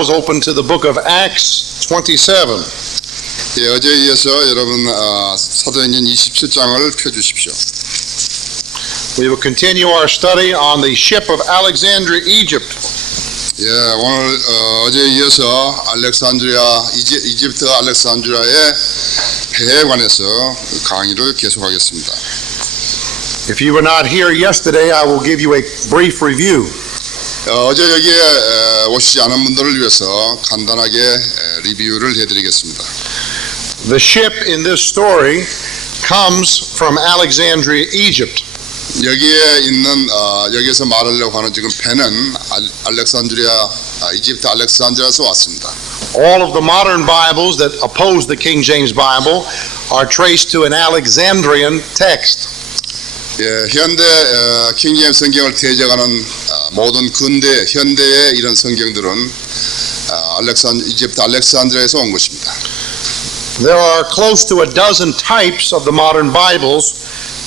Bibles open to the book of Acts 27. 예, 어제에 이어서 여러분 사도행전 27장을 펴주십시오. We will continue our study on the ship of Alexandria, Egypt. 예, 오늘 어제에 이어서 이집트 알렉산드리아의 배에 관해서 강의를 계속하겠습니다. If you were not here yesterday, I will give you a brief review. 어제 여기에 오시지 않은 분들을 위해서 간단하게 리뷰를 해드리겠습니다. The ship in this story comes from Alexandria, Egypt. 여기에 있는 여기에서 말하려고 하는 지금 배는 이집트 알렉산드리아에서 왔습니다. All of the modern Bibles that oppose the King James Bible are traced to an Alexandrian text. 예, 현대 킹제임스 성경을 대적하는 모든 근대 현대의 이런 성경들은 이집트 알렉산드리아에서 온 것입니다. There are close to a dozen types of the modern Bibles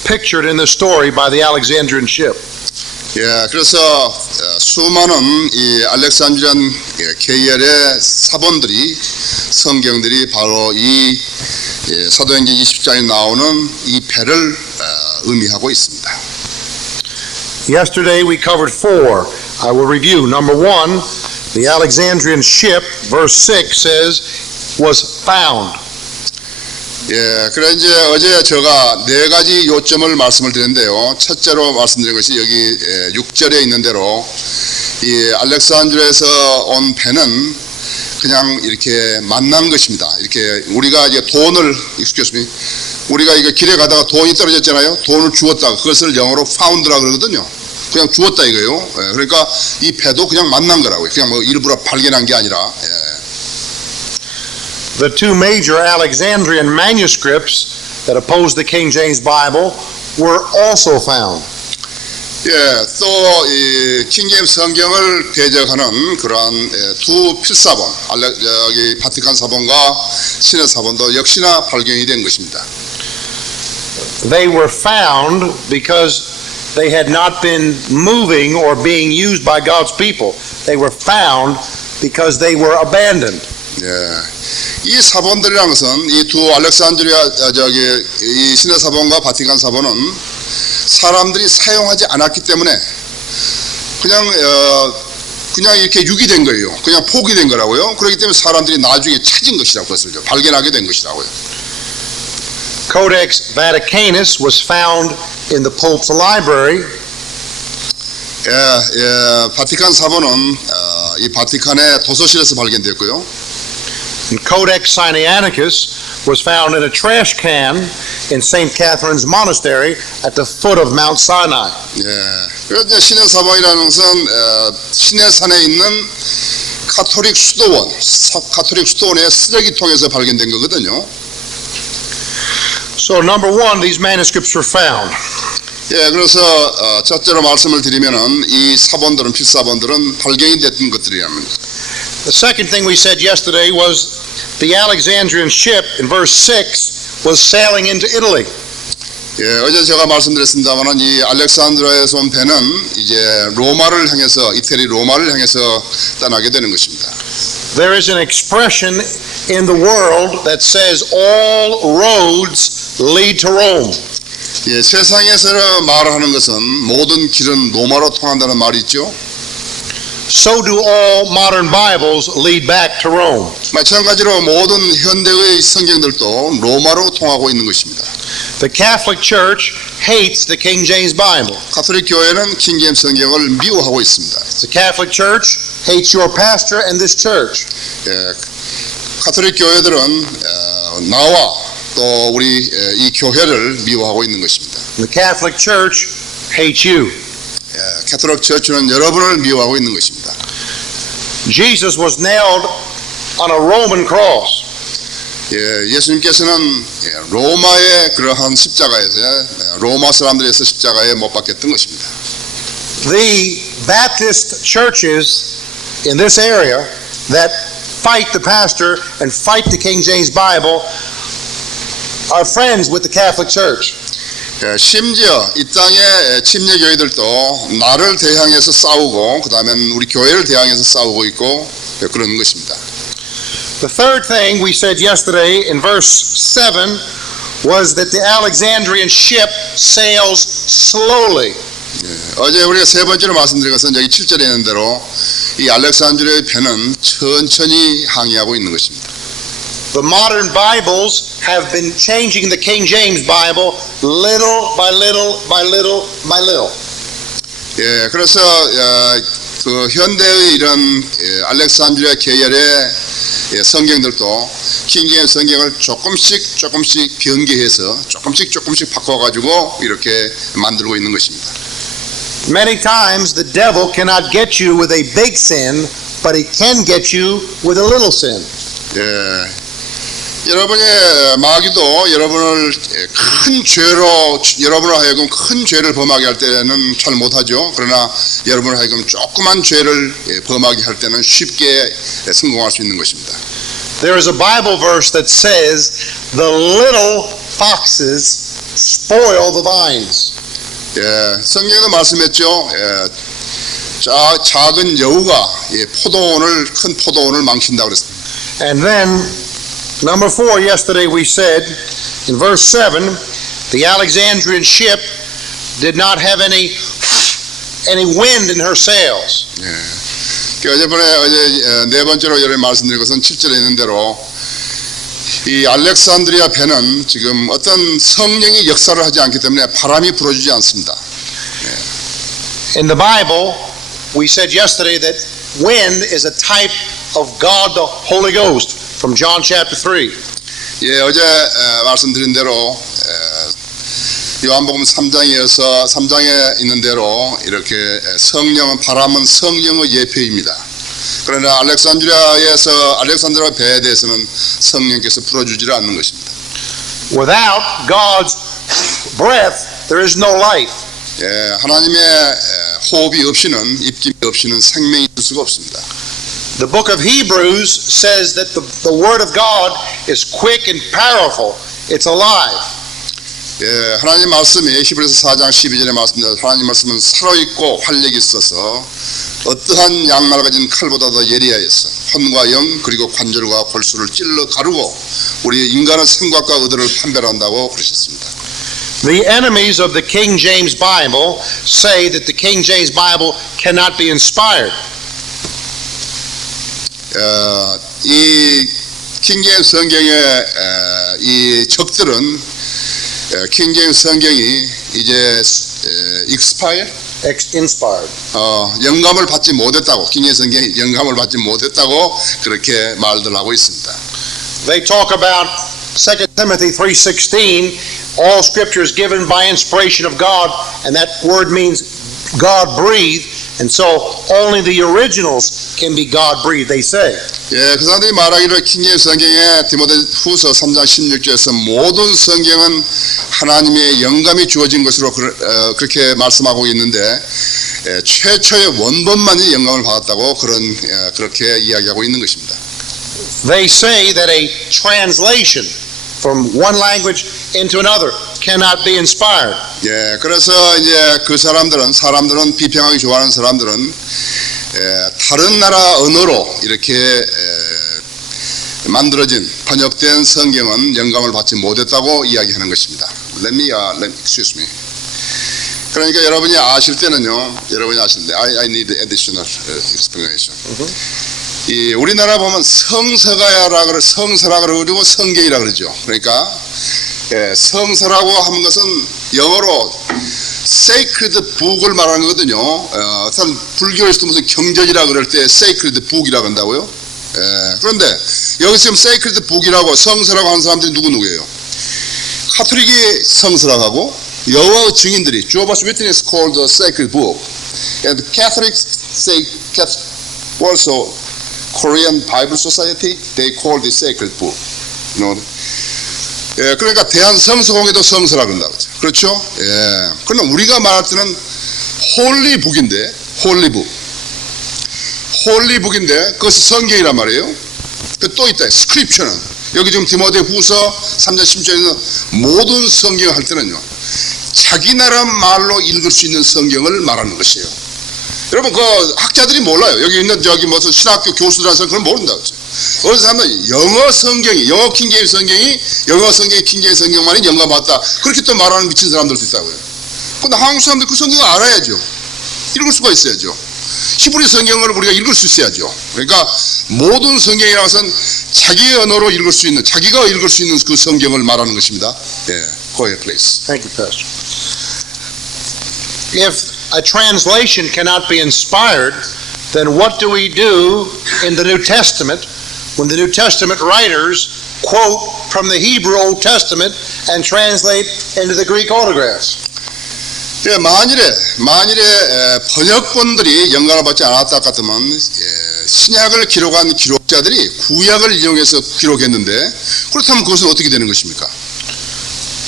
pictured in the story by the Alexandrian ship. 예, 그래서 수많은 이 알렉산드리안 계열의 사본들이 성경들이 바로 이 사도행전 20장에 나오는 이 배를 의미하고 있습니다. Yesterday we covered four. I will review. Number one, the Alexandrian ship, verse 6 says, was found. 예, 그래 이제 어제 제가 네 가지 요점을 말씀을 드렸는데요. 첫째로 말씀드린 것이 여기 6절에 있는 대로 이 알렉산드리아에서 온 배는 그냥 이렇게 만난 것입니다. 이렇게 우리가 이제 돈을 우리가 이거 길에 가다가 돈이 떨어졌잖아요. 돈을 주웠다. 그것을 영어로 found라 그러거든요. 그냥 주웠다 이거예요. 예, 그러니까 이 배도 그냥 만난 거라고요. 그냥 뭐 일부러 발견한 게 아니라. 예. The two major Alexandrian manuscripts that oppose the King James Bible were also found. 예, 또 이 킹제임스 성경을 대적하는 그러한 두 필사본, 여기 바티칸 사본과 신의 사본도 역시나 발견이 된 것입니다. They were found because they had not been moving or being used by God's people. They were found because they were abandoned. 예, 이 사본들이라는 것은 이 두 알렉산드리아 이 신의 사본과 바티칸 사본은 사람들이 사용하지 않았기 때문에 그냥 이렇게 유기된 거예요. 그냥 포기된 거라고요. 그렇기 때문에 사람들이 나중에 찾은 것이라고 그랬어요. 발견하게 된 것이라고요. Codex Vaticanus was found in the Pope's library. 바티칸 사본은 이 바티칸의 도서실에서 발견됐고요. And Codex Sinaiticus was found in a trash can in St. Catherine's Monastery at the foot of Mount Sinai. 예, 그래서 신의 사본이라는 것은 시내산에 있는 카톨릭 수도원의 쓰레기통에서 발견된 거거든요. So number one, these manuscripts were found. 예, 그래서 첫째로 말씀을 드리면은 이 사본들은 필사본들은 발견이 됐던 것들이랍니다. The second thing we said yesterday was the Alexandrian ship in verse 6 was sailing into Italy. 예, 어제 제가 말씀드렸습니다만은 이 알렉산드리아에서 온 배는 이제 이태리 로마를 향해서 떠나게 되는 것입니다. There is an expression in the world that says all roads lead to Rome. 예, 세상에서 말하는 것은 모든 길은 로마로 통한다는 말이 있죠. So do all modern Bibles lead back to Rome. 마찬가지로 모든 현대의 성경들도 로마로 통하고 있는 것입니다. The Catholic Church hates the King James Bible. 가톨릭 교회는 킹제임스 성경을 미워하고 있습니다. The Catholic Church hates your pastor and this church. 예, 가톨릭 교회들은 나와 또 우리 이 교회를 미워하고 있는 것입니다. The Catholic Church hates you. 가톨릭 처치는 여러분을 미워하고 있는 것입니다. Jesus was nailed on a Roman cross. 예, 예수님께서는 로마의 그러한 십자가에서 로마 사람들에서 십자가에 못 박혔던 것입니다. The Baptist churches in this area that fight the pastor and fight the King James Bible are friends with the Catholic Church. 심지어 이 땅의 침례 교회들도 나를 대항해서 싸우고 그 다음엔 우리 교회를 대항해서 싸우고 있고 그런 것입니다. The third thing we said yesterday in verse 7 was that the Alexandrian ship sails slowly. 어제 우리가 세 번째로 말씀드린 것은 여기 7절에 있는 대로 이 알렉산드리아의 배는 천천히 항해하고 있는 것입니다. The modern Bibles have been changing the King James Bible little by little by little by little. 예, 그래서 그 현대의 이런 알렉산드리아 계열의 성경들도 킹제임스 성경을 조금씩 변개해서 조금씩 바꿔가지고 이렇게 만들고 있는 것입니다. Many times the devil cannot get you with a big sin, but he can get you with a little sin. 예, 여러분의 마귀도 여러분을 큰 죄로 여러분을 하여금 큰 죄를 범하게 할 때는 잘 못하죠. 그러나 여러분을 하여금 조그만 죄를 범하게 할 때는 쉽게 성공할 수 있는 것입니다. There is a Bible verse that says, "The little foxes spoil the vines." 예, 성경에도 말씀했죠. 작은 여우가 큰 포도원을 망친다고 그랬습니다. And then, number 4, yesterday we said, in verse 7, the Alexandrian ship did not have any wind in her sails. 어제 네 번째로 여러분 말씀드린 것은 7절에 있는 대로 이 알렉산드리아 배는 지금 어떤 성령이 역사를 하지 않기 때문에 바람이 불어주지 않습니다. In the Bible, we said yesterday that wind is a type of God the Holy Ghost from John chapter 3. 예, 어제 말씀드린 대로 요한복음 3장에 3장에 있는 대로 이렇게 바람은 성령의 예표입니다. 그러나 알렉산드리아 배에 대해서는 성령께서 풀어주지 않는 것입니다. Without God's breath, there is no life. 예, 하나님의 호흡이 없이는 입김이 없이는 생명이 있을 수가 없습니다. The book of Hebrews says that the word of God is quick and powerful. It's alive. 예, 하나님 말씀이 히브리서 4장 12절에 말씀대로 하나님 말씀은 살아있고 활력이 있어서 어떠한 양말 가진 칼보다도 예리하여서 혼과 영 그리고 관절과 골수를 찔러 가르고 우리 인간의 생각과 의도를 판별한다고 그러셨습니다. The enemies of the King James Bible say that the King James Bible cannot be inspired. 이 킹제임스 성경의 이 적들은 킹제임스 성경이 이제 Inspired. 영감을 받지 못했다고 킹제임스 성경이 영감을 받지 못했다고 그렇게 말들 하고 있습니다. They talk about 2 Timothy 3:16, all scripture is given by inspiration of God, and that word means God breathed, and so only the originals can be God breathed, they say. 예, 그 사람들이 말하기를 킹제임스 성경의 디모데후서 3장 16절에서 모든 성경은 하나님의 영감이 주어진 것으로 그렇게 말씀하고 있는데 최초의 원본만이 영감을 받았다고 그렇게 이야기하고 있는 것입니다. They say that a translation from one language into another cannot be inspired. 예, 그래서 이제 그 사람들은 비평하기 좋아하는 사람들은 다른 나라 언어로 이렇게 만들어진 번역된 성경은 영감을 받지 못했다고 이야기하는 것입니다. Excuse me. 그러니까 여러분이 아실 때는요, 여러분이 아시는데 I need additional explanation. 이 우리나라 보면 성서라 그러고 성경이라 그러죠. 그러니까 성서라고 하는 것은 영어로 sacred book을 말하는 거거든요. 어떤 불교에서도 무슨 경전이라 그럴 때 sacred book이라고 한다고요. 그런데 여기 지금 sacred book이라고 성서라고 하는 사람들이 누구예요? 카톨릭이 성서라고 하고 여호와의 증인들이 Jehovah's Witness called the sacred book, and the Catholics say also Korean Bible Society they call the sacred book. You know? 예, 그러니까 대한성서공회도 성서라 그런다고 하죠. 그렇죠? 예. 그러나 우리가 말할 때는 홀리북인데, 홀리북인데 그것이 성경이란 말이에요. 또 있다. 스크립처는 여기 지금 디모데후서 3장 10절에서 모든 성경을 할 때는요. 자기 나라 말로 읽을 수 있는 성경을 말하는 것이에요. 여러분 그 학자들이 몰라요. 여기 있는 저기 무슨 신학교 교수들한테는 그걸 모른다고 그러죠. 어디서 하면 영어 성경이 영어 킹제임 성경이 영어 성경이 킹제임 성경만이 영어가 맞다. 그렇게 또 말하는 미친 사람들도 있다고요. 근데 한국 사람들 그 성경을 알아야죠. 읽을 수가 있어야죠. 히브리 성경을 우리가 읽을 수 있어야죠. 그러니까 모든 성경이라는 것은 자기 언어로 읽을 수 있는 자기가 읽을 수 있는 그 성경을 말하는 것입니다. 예, go ahead, please. Thank you, Pastor. If a translation cannot be inspired, then what do we do in the New Testament when the New Testament writers quote from the Hebrew Old Testament and translate into the Greek autographs? 예, 만일에 번역본들이 영감을 받지 않았다 같으면 신약을 기록한 기록자들이 구약을 이용해서 기록했는데 그렇다면 그것은 어떻게 되는 것입니까?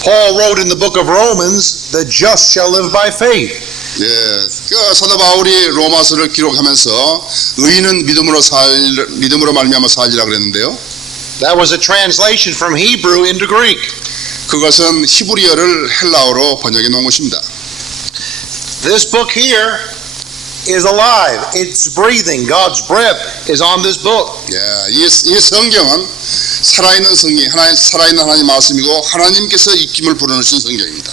Paul wrote in the book of Romans, the just shall live by faith. 예, 그 사도 바울이 로마서를 기록하면서 의인은 믿음으로 말미암아 살리라 그랬는데요. That was a translation from Hebrew into Greek. 그것은 히브리어를 헬라어로 번역해 놓은 것입니다. This book here is alive. It's breathing. God's breath is on this book. 예, 이 성경은 살아있는 성경, 살아있는 하나님 말씀이고 하나님께서 입김을 불어넣으신 성경입니다.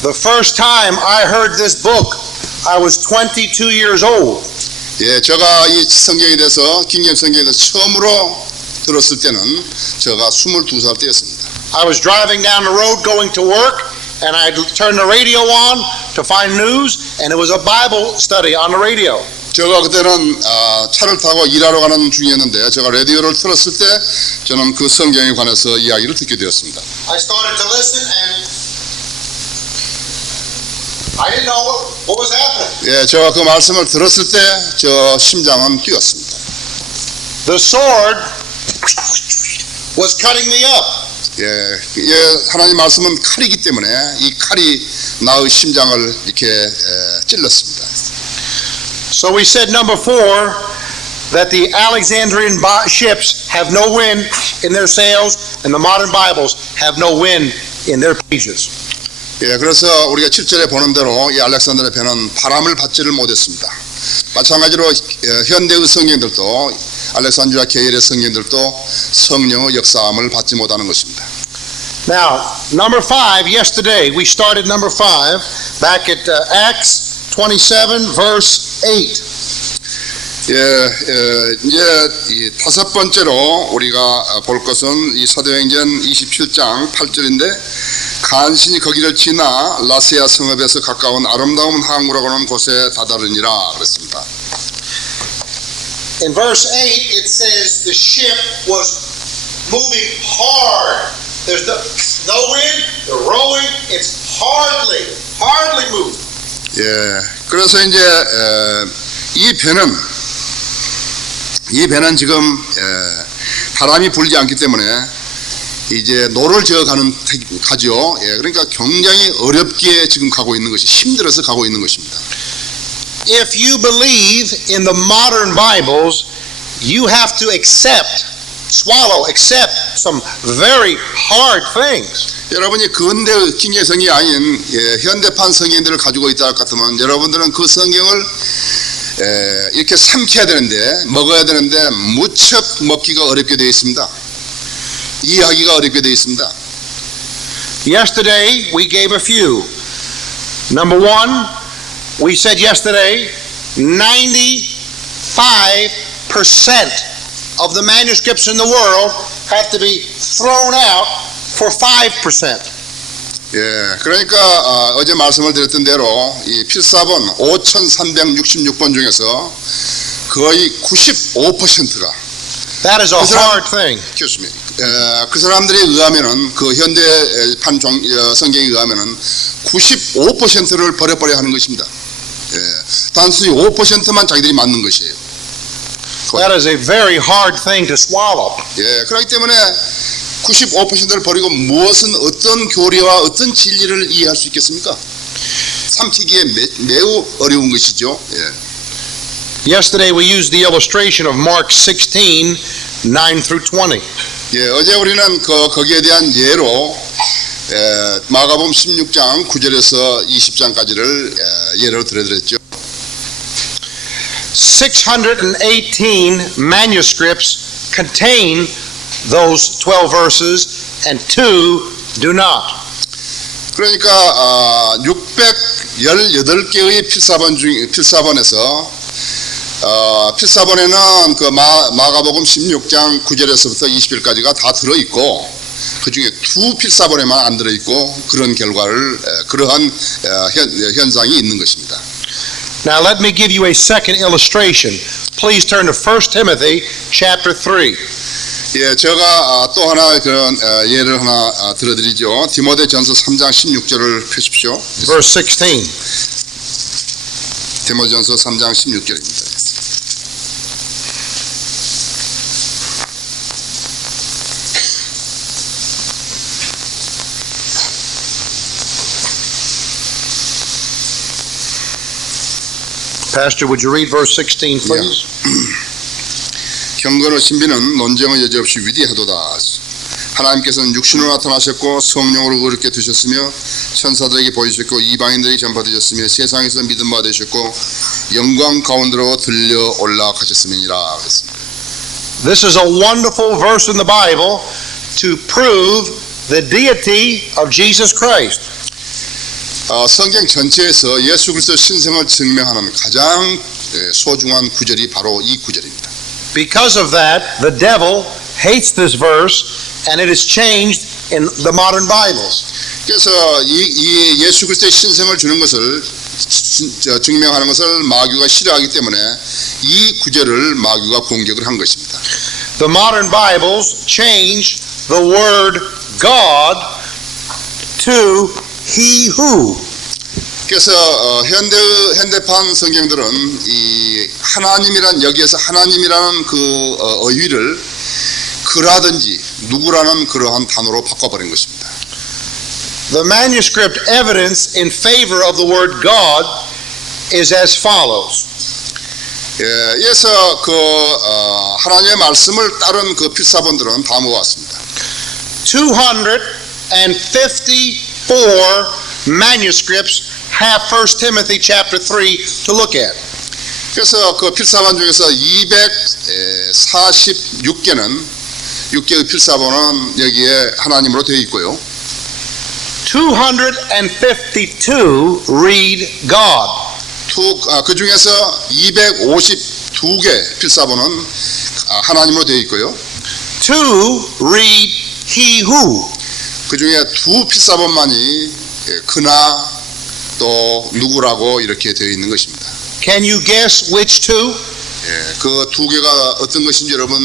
The first time I heard this book, I was 22 years old. 예, 제가 이 성경에 대해서 킹제임 성경에 대해서 처음으로 들었을 때는 제가 22살 때였습니다. I was driving down the road going to work, and I turned the radio on to find news, and it was a Bible study on the radio. 제가 그때는 차를 타고 일하러 가는 중이었는데 제가 라디오를 틀었을 때 저는 그 성경에 관해서 이야기를 듣게 되었습니다. I started to listen, and I didn't know what was happening. 예, 제가 그 말씀을 들었을 때 저 심장은 뛰었습니다. The sword was cutting me up. 예, 하나님 말씀은 칼이기 때문에 이 칼이 나의 심장을 이렇게 찔렀습니다. So we said number 4 that the Alexandrian ships have no wind in their sails, and the modern Bibles have no wind in their pages. 예, 그래서 우리가 7절에 보는 대로 이 알렉산드리아 배는 바람을 받지를 못했습니다. 마찬가지로 현대의 성경들도 알렉산드리아 계열의 성경들도 성령의 역사함을 받지 못하는 것입니다. Now, number 5, yesterday we started number 5 back at Acts 27 verse 8. 이제 이 다섯 번째로 우리가 볼 것은 이 사도행전 27장 8절인데 간신히 거기를 지나 라세아 성읍에서 가까운 아름다운 항구라고 하는 곳에 다다르니라 그랬습니다. In verse 8 it says the ship was moving hard. There's no wind, the rowing, it's hardly moved. 예, 그래서 이제 이 배는 지금 바람이 불지 않기 때문에 이제 노를 저어 가죠. 예, 그러니까 굉장히 어렵게 지금 가고 있는 것이 힘들어서 가고 있는 것입니다. If you believe in the modern Bibles, you have to accept some very hard things. 여러분이 근대 킹제임 성경이 아닌 현대판 성경들을 가지고 있다 같으면 여러분들은 그 성경을 이렇게 삼켜야 되는데 먹어야 되는데 무척 먹기가 어렵게 되어 있습니다. 이해하기가 어렵게 되어 있습니다. Yesterday we gave a few. Number 1, we said yesterday 95% of the manuscripts in the world have to be thrown out for 5%. 예, 그러니까 어제 말씀을 드렸던 대로 이 필사본 5,366번 중에서 거의 95%가 That is a hard thing. 그 사람들에 의하면은 그 현대판 성경에 의하면은 95%를 버려버려 하는 것입니다. 예, 단순히 5%만 자기들이 맞는 것이에요. That is a very hard thing to swallow. 예, 그렇기 때문에 95%를 버리고 무엇은 어떤 교리와 어떤 진리를 이해할 수 있겠습니까? 삼키기에 매우 어려운 것이죠. 예. Yesterday we used the illustration of Mark 16, 9 through 20. 예, 어제 우리는 거기에 대한 예로 마가복음 16장 9절에서 20장까지를 예로 들어드렸죠. 618 manuscripts contain those 12 verses and 2 do not. 그러니까 618개의 필사본에서 필사본에는 그 마가복음 16장 9절에서부터 20절까지가 다 들어있고 그 중에 두 필사본에만 안 들어있고 그런 결과를 그러한 현상이 있는 것입니다. Now let me give you a second illustration. Please turn to 1 Timothy chapter 3. 예, 제가 또 하나 그런 예를 하나 들어드리죠. 디모데전서 3장 16절을 펴십시오. Verse 16. 디모데전서 3장 16절입니다. Pastor, would you read verse 16, please? 경건의 신비는 논쟁의 여지없이 위대하도다. 하나님께서는 육신으로 나타나셨고 성령으로 그렇게 두셨으며 천사들에게 보이셨고 이방인들에게 전파되셨으며 세상에서 믿음 받으셨고 영광 가운데로 들려 올라가셨음이니라. This is a wonderful verse in the Bible to prove the deity of Jesus Christ. 성경 전체에서 예수 그리스도의 신성을 증명하는 가장 소중한 구절이 바로 이 구절입니다. Because of that, the devil hates this verse and it is changed in the modern Bibles. 그래서 이 예수 그리스도의 신성을 주는 것을 증명하는 것을 마귀가 싫어하기 때문에 이 구절을 마귀가 공격을 한 것입니다. The modern Bibles change the word God to He Who. 그래서 현대판 성경들은 이 하나님이란 여기에서 하나님이라는 그 어휘를 그라든지 누구라는 그러한 단어로 바꿔버린 것입니다. The manuscript evidence in favor of the word God is as follows. 그래서 그 하나님의 말씀을 따른 그 필사본들은 다음과 같습니다. 254 manuscripts have 1 Timothy chapter 3 to look at. 그래서 그 필사본 중에서 6개의 필사본은 여기에 하나님으로 되어 있고요. 252 read God. 그 중에서 252개 필사본은 하나님으로 되어 있고요. 2 read He Who. 그 중에 두 필사본만이 그나 또 누구라고 이렇게 되어 있는 것입니다. Can you guess which two? 그 두 개가 어떤 것인지 여러분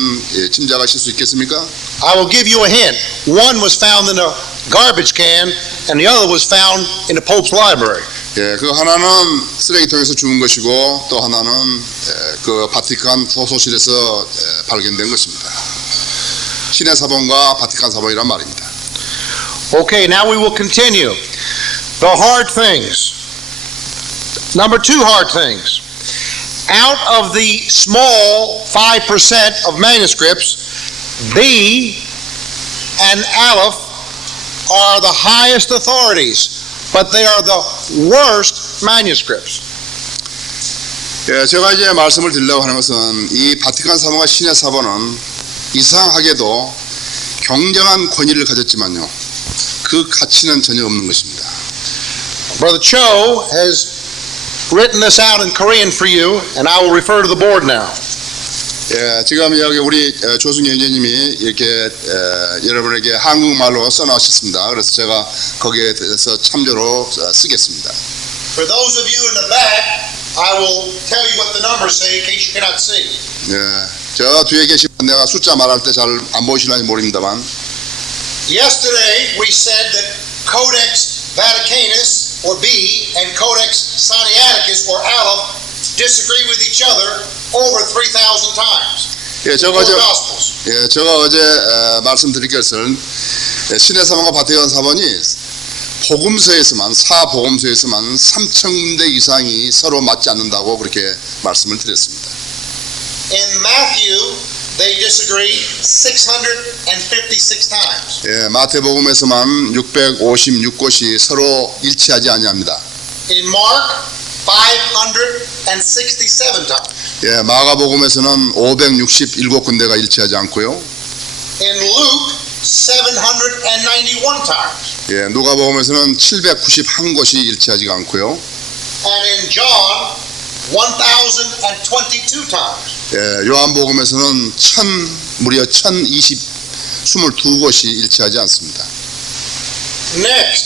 짐작하실 수 있겠습니까? I will give you a hint. One was found in a garbage can and the other was found in the Pope's library. 그 하나는 쓰레기통에서 주운 것이고 또 하나는 그 바티칸 도서실에서 발견된 것입니다. 신의 사본과 바티칸 사본이란 말입니다. Okay, now we will continue. The hard things. Number 2 hard things. Out of the small 5% of manuscripts, B and Aleph are the highest authorities, but they are the worst manuscripts. 제가 이제 말씀을 드리려고 하는 것은 이 바티칸 사본과 신의 사본은 이상하게도 경쟁한 권위를 가졌지만요. 그 가치는 전혀 없는 것입니다. Brother Cho has written this out in Korean for you, and I will refer to the board now. 지금 여기 우리 조승희 의원님이 이렇게 여러분에게 한국말로 써놓으셨습니다. 그래서 제가 거기에 대해서 참조로 쓰겠습니다. For those of you in the back, I will tell you what the numbers say in case you cannot see. 저 뒤에 계시면 내가 숫자 말할 때 잘 안 보이시려니 모릅니다만. Yesterday we said that Codex Vaticanus or B and Codex Sinaiticus or Aleph disagree with each other over 3,000 times. 제가 Gospels. 제가 어제 말씀드릴 것은 신의 사본과 바티칸 사본이 복음서에서만 사복음서에서만 3,000군데 이상이 서로 맞지 않는다고 그렇게 말씀을 드렸습니다. In Matthew they disagree 656 times. 예, 마태복음에서만 656곳이 서로 일치하지 아니합니다. In Mark, 567 times. 예, 마가복음에서는 567군데가 일치하지 않고요. In Luke, 791 times. 예, 누가복음에서는 791곳이 일치하지 않고요. And in John, 1022 times. 예, 요한복음에서는 무려 22곳이 일치하지 않습니다. Next,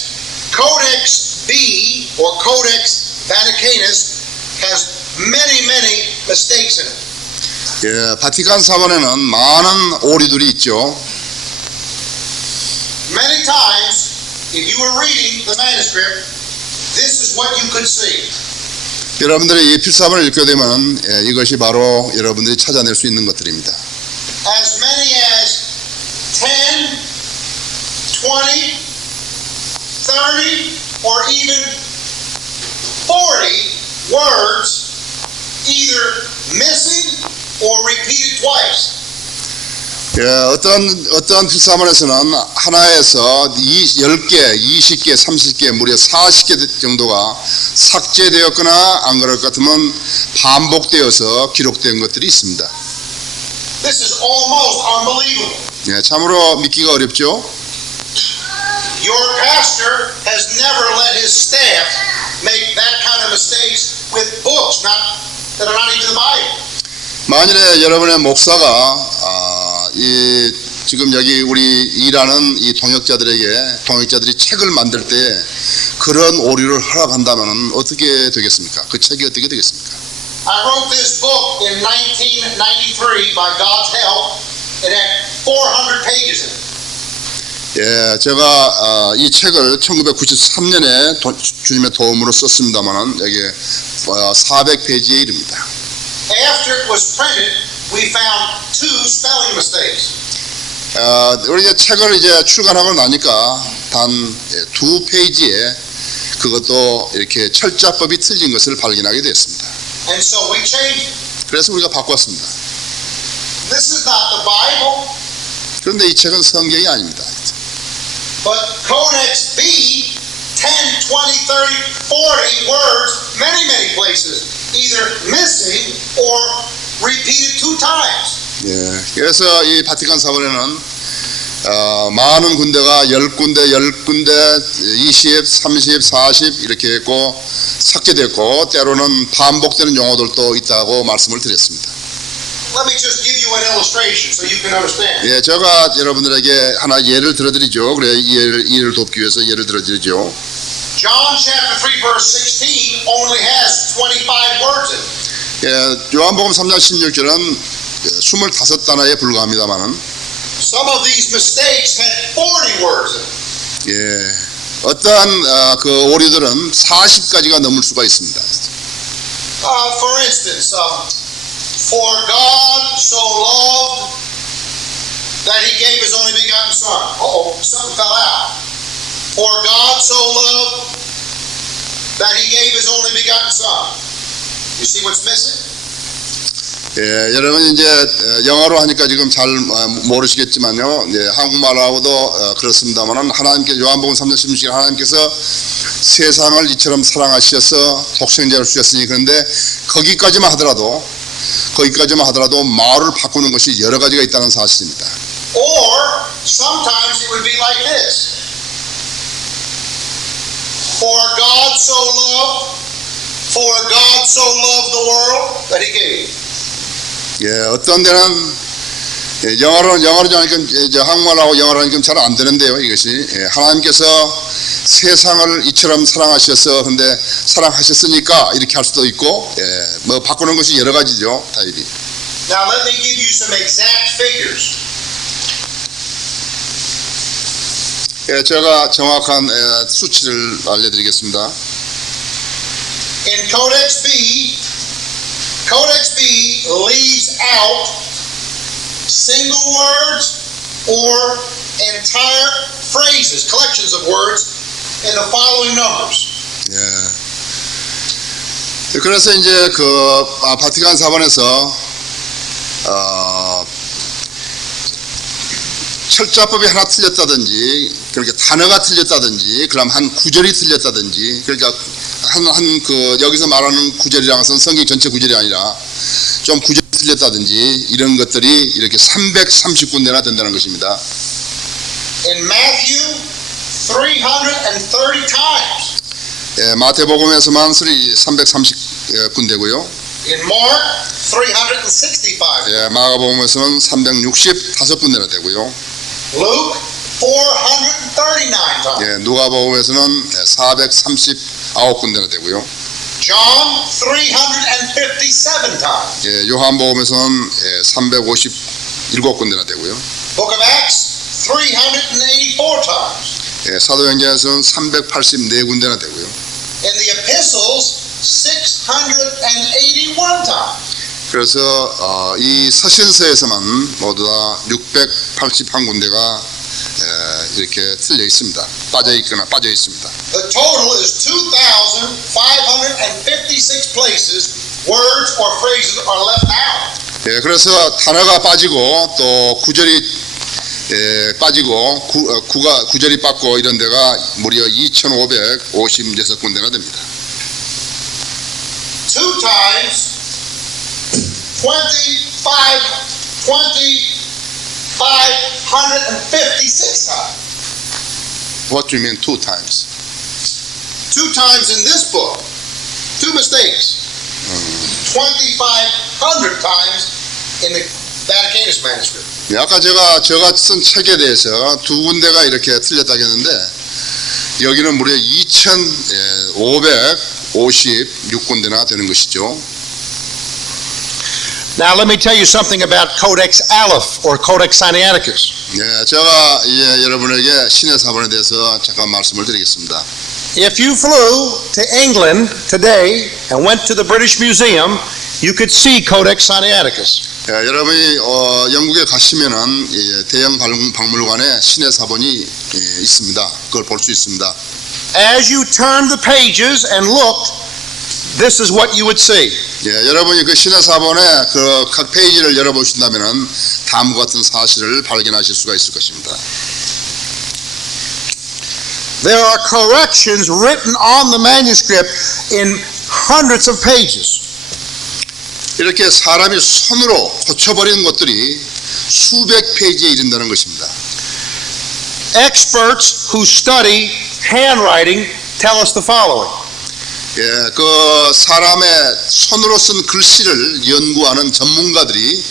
Codex B or Codex Vaticanus has many mistakes in it. 예, 바티칸 사본에는 많은 오류들이 있죠. Many times, if you were reading the manuscript, this is what you could see. 여러분들이 이 필사본을 읽게 되면 이것이 바로 여러분들이 찾아낼 수 있는 것들입니다. As many as 10, 20, 30, or even 40 words either missing or repeated twice. 예, 어떤 필사본에서는 하나에서 10개, 20개, 30개, 무려 40개 정도가 삭제되었거나 안 그럴 것 같으면 반복되어서 기록된 것들이 있습니다. This is almost unbelievable. 예, 참으로 믿기가 어렵죠. Your pastor has never let his staff make that kind of mistakes with books that are not even the Bible. 만일에 여러분의 목사가 지금 여기 우리 일하는 이 동역자들이 책을 만들 때 그런 오류를 허락한다면 어떻게 되겠습니까? 그 책이 어떻게 되겠습니까? I wrote this book in 1993 by God's help. It had 400 pages in it. 예, 제가 이 책을 1993년에 주님의 도움으로 썼습니다만은 여기에 400페이지에 이릅니다. After it was printed, we found 2 spelling mistakes. 우리 이제 책을 이제 출간하고 나니까 단 2페이지에 그것도 이렇게 철자법이 틀린 것을 발견하게 됐습니다. And so we changed it. 그래서 우리가 바꿨습니다. This is not the Bible, 그런데 이 책은 성경이 아닙니다. but Codex B, 10, 20, 30, 40 words, many places, either missing or repeated 2 times. 예, 그래서 이 바티칸 사본에는 많은 군데가 10군데, 20, 30, 40 이렇게 했고 삭제됐고 때로는 반복되는 용어들도 있다고 말씀을 드렸습니다. Let me just give you an illustration so you can understand. 예, 제가 여러분들에게 하나 예를 들어드리죠. 그래 이해를 돕기 위해서 예를 들어드리죠. John chapter 3 verse 16 only has 25 words in it. 예, 요한복음 3장 16절은 25단어에 불과합니다만은 Some of these mistakes had 40 words in it. 예, 어떠한 그 오류들은 40가지가 넘을 수가 있습니다. For instance, for God so loved that he gave his only begotten son. Something fell out. For God so loved that he gave his only begotten son. You see what's missing? 예, 여러분 이제 영어로 하니까 지금 잘 모르시겠지만요. 예, 한국말하고도 그렇습니다만은 하나님께 요한복음 3장 16절 하나님께서 세상을 이처럼 사랑하셔서 독생자를 주셨으니 그런데 거기까지만 하더라도 말을 바꾸는 것이 여러 가지가 있다는 사실입니다. Or sometimes it would be like this. For God so loved the world that he gave. 예, 어떤 데는 영어로 하니까 한국말하고 영어로 하니까 잘 안 되는데요. 이것이 하나님께서 세상을 이처럼 사랑하셔서 근데 사랑하셨으니까 이렇게 할 수도 있고 뭐 바꾸는 것이 여러 가지죠. 타입이. Now let me give you some exact figures. 예, 제가 정확한 수치를 알려드리겠습니다. In Codex B leaves out single words or entire phrases, collections of words in the following numbers. 예. 그래서 이제 그 바티칸 사본에서 철자법이 하나 틀렸다든지, 그러니까 단어가 틀렸다든지, 그럼 한 구절이 틀렸다든지, 그러니까 그 여기서 말하는 구절이라는 것은 성경 전체 구절이 아니라 좀 구절이 틀렸다든지 이런 것들이 이렇게 330군데나 된다는 것입니다. In Matthew, 330 times. 예, 마태복음에서만 330군데고요. In Mark, 365. 예, 마가복음에서는 365군데나 되고요. Luke, 439 times. 예, 누가복음에서는 439군데나 되고요. John, 357 times. 예, 요한복음에서는 357군데나 되고요. Book of Acts, 384 times. 예, 사도행전에서는 384군데나 되고요. In the epistles, 681 times. 그래서 이 서신서에서만 모두 다 681군데가 이렇게 틀려 있습니다. 빠져 있거나 빠져 있습니다. The total is 2,556 places words or phrases are left out. 예, 그래서 단어가 빠지고 또 구절이 빠지고 구절이 빠고 이런 데가 무려 2,556군데나 됩니다. 2 times 2,556 times. What do you mean 2 times? 2 times in this book. 2 mistakes. 2,500 times in the Vaticanus manuscript. 네, 아까 제가 쓴 책에 대해서 두 군데가 이렇게 틀렸다고 했는데 여기는 무려 2,556군데나 되는 것이죠. Now let me tell you something about Codex Aleph or Codex Sinaiticus. 네, 제가 여러분에게 신의 사본에 대해서 잠깐 말씀을 드리겠습니다. If you flew to England today and went to the British Museum, you could see Codex Sinaiticus. 여러분이 영국에 가시면은 대형 박물관에 신의 사본이 있습니다. 그걸 볼 수 있습니다. As you turned the pages and looked, this is what you would see. 여러분이 그 신의 사본의 그 각 페이지를 열어보신다면은 다음과 같은 사실을 발견하실 수가 있을 것입니다. There are corrections written on the manuscript in hundreds of pages. 이렇게 사람이 손으로 고쳐버리는 것들이 수백 페이지에 이른다는 것입니다. Experts who study handwriting tell us the following. 그 사람의 손으로 쓴 글씨를 연구하는 전문가들이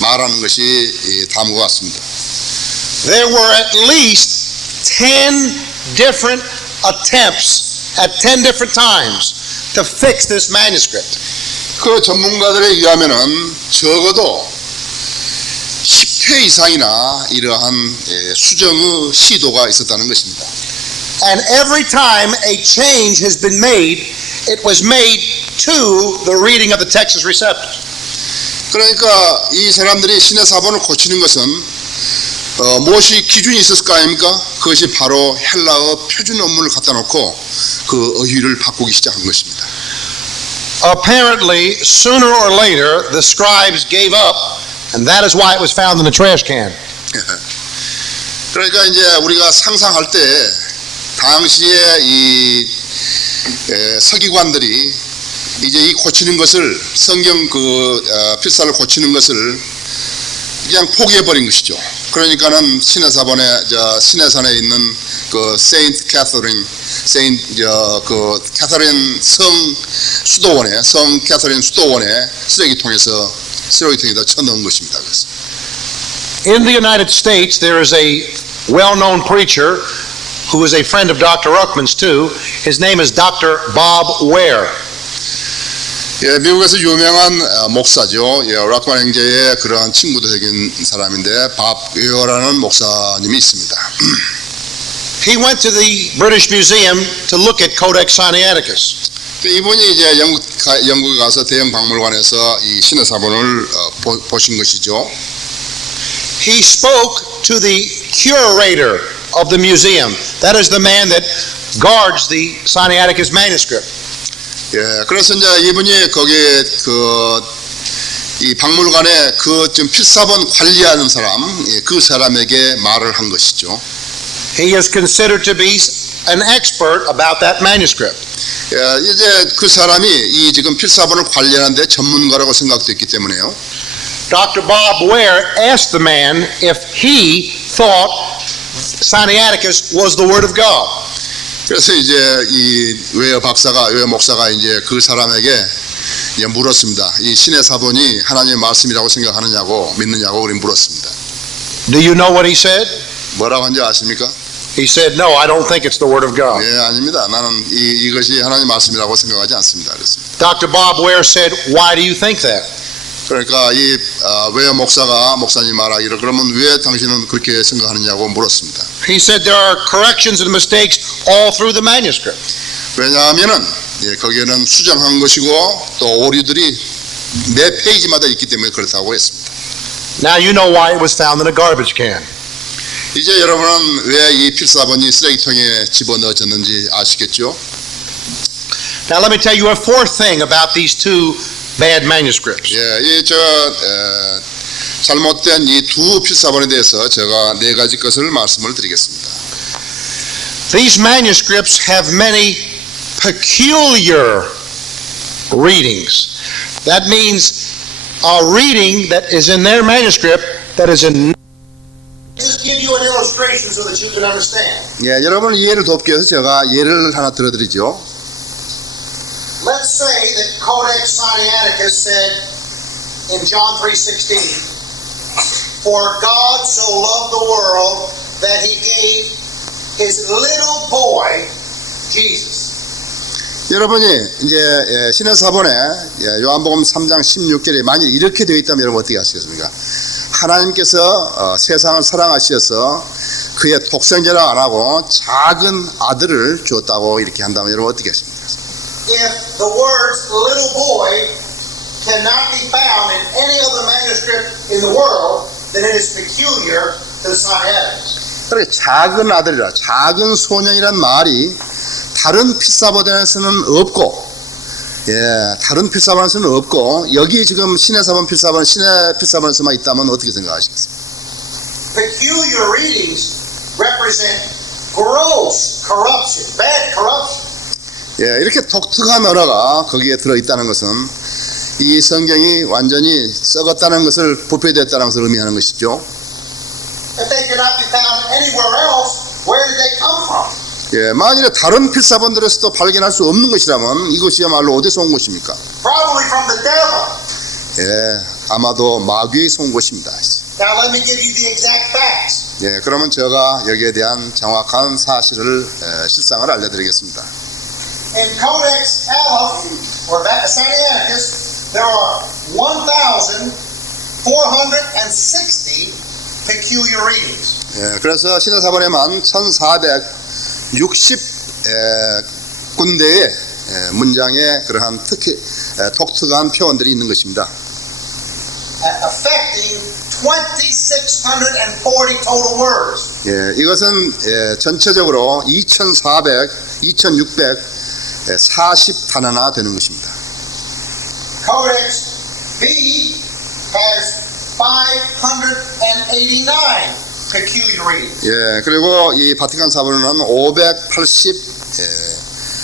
말하는 것이 다음과 같습니다. There were at least 10 different attempts at 10 different times to fix this manuscript. 그 전문가들에 의하면은 적어도 10회 이상이나 이러한 수정의 시도가 있었다는 것입니다. And every time a change has been made, it was made to the reading of the Texas Receptus. 그러니까 이 사람들이 신의 사본을 고치는 것은 무엇이 기준이 있었을까 아닙니까? 그것이 바로 헬라어 표준 원문을 갖다 놓고 그 어휘를 바꾸기 시작한 것입니다. Apparently, sooner or later, the scribes gave up, and that is why it was found in the trash can. 그러니까 이제 우리가 상상할 때 당시에 이 서기관들이 이제 이 고치는 것을 성경 필사를 고치는 것을 그냥 포기해버린 것이죠. 그러니까는 시내산에 있는 그 세인트 캐서린 캐서린 성 캐서린 수도원에 쓰레기통에다 쳐넣은 것입니다. 그래서. In the United States, there is a well-known preacher who is a friend of Dr. Ruckman's too. His name is Dr. Bob Ware. 미국에서 유명한 목사죠. 락만 형제의 그러한 친구도 되긴 사람인데 밥 웨어라는 목사님이 있습니다. He went to the British Museum to look at Codex Sinaiticus. 이분이 이제 영국에 가서 대형 박물관에서 이 신의 사본을 보신 것이죠. He spoke to the curator of the museum. That is the man that guards the Sinaiticus manuscript. 그래서 이제 이분이 거기에 이 박물관에 그 좀 필사본 관리하는 사람, 그 사람에게 말을 한 것이죠. He is considered to be an expert about that manuscript. 이제 그 사람이 이 지금 필사본을 관리하는데 전문가라고 생각됐기 때문에요. Dr. Bob Ware asked the man if he thought Sinaiticus was the Word of God. 그래서 이제 이 웨어 목사가 이제 그 사람에게 이제 물었습니다. 이 신의 사본이 하나님의 말씀이라고 생각하느냐고 믿느냐고 우리 물었습니다. Do you know what he said? 뭐라고 한지 아십니까? He said, "No, I don't think it's the Word of God." 네, 아닙니다. 나는 이것이 하나님의 말씀이라고 생각하지 않습니다. 그랬습니다. Dr. Bob Ware said, "Why do you think that?" 그러니까 이 웨어 목사님 말하기를 그러면 왜 당신은 그렇게 생각하느냐고 물었습니다. He said there are corrections and mistakes all through the manuscript. 왜냐하면은 거기에는 수정한 것이고 또 오류들이 매 페이지마다 있기 때문에 그렇다고 했습니다. Now you know why it was found in a garbage can. 이제 여러분은 왜 이 필사본이 쓰레기통에 집어넣어졌는지 아시겠죠? Now let me tell you a fourth thing about these two bad manuscripts. 잘못된 이 두 필사본에 대해서 제가 네 가지 것을 말씀을 드리겠습니다. These manuscripts have many peculiar readings. That means a reading that is in their manuscript that is in. Just give you an illustration so that you can understand. 여러분 이해를 돕기 위해서 제가 예를 하나 들어드리죠. Let's say that Codex Sinaiticus said in John 3:16, "For God so loved the world that he gave his little boy Jesus." 여러분이 이제 신의 사본에 요한복음 3장 16절에 만일 이렇게 되어 있다면 여러분 어떻게 하시겠습니까? 하나님께서 세상을 사랑하셔서 그의 독생자라 안 하고 작은 아들을 주었다고 이렇게 한다면 여러분 어떻게 하십니까? If the words little boy cannot be found in any other manuscript in the world, then it is peculiar to the Sinaiticus. 그래 작은 아들이라 작은 소년이란 말이 다른 필사본에서는 없고 다른 필사본에서는 없고 여기 지금 신의 필사본에서만 있다면 어떻게 생각하시겠습니까? Peculiar readings represent gross corruption, bad corruption. 이렇게 독특한 언어가 거기에 들어있다는 것은 이 성경이 완전히 썩었다는 것을 부패됐다는 것을 의미하는 것이죠. If they cannot be found anywhere else, where did they come from? 만일에 다른 필사본들에서도 발견할 수 없는 것이라면 이것이야말로 어디서 온 것입니까? Probably from the devil. 아마도 마귀에서 온 것입니다. Now let me give you the exact facts. 그러면 제가 여기에 대한 정확한 사실을 실상을 알려드리겠습니다. In Codex Aleph, or Sinaiticus, there are 1,460 peculiar readings. 그래서 신의 사본에만 1,460군데의 문장에 그러한 독특한 표현들이 있는 것입니다. Affecting 2,640 total words. 이것은 전체적으로 2,640단어나 되는 것입니다. Codex B has 589 peculiar readings. 그리고 이 바티칸 사본에는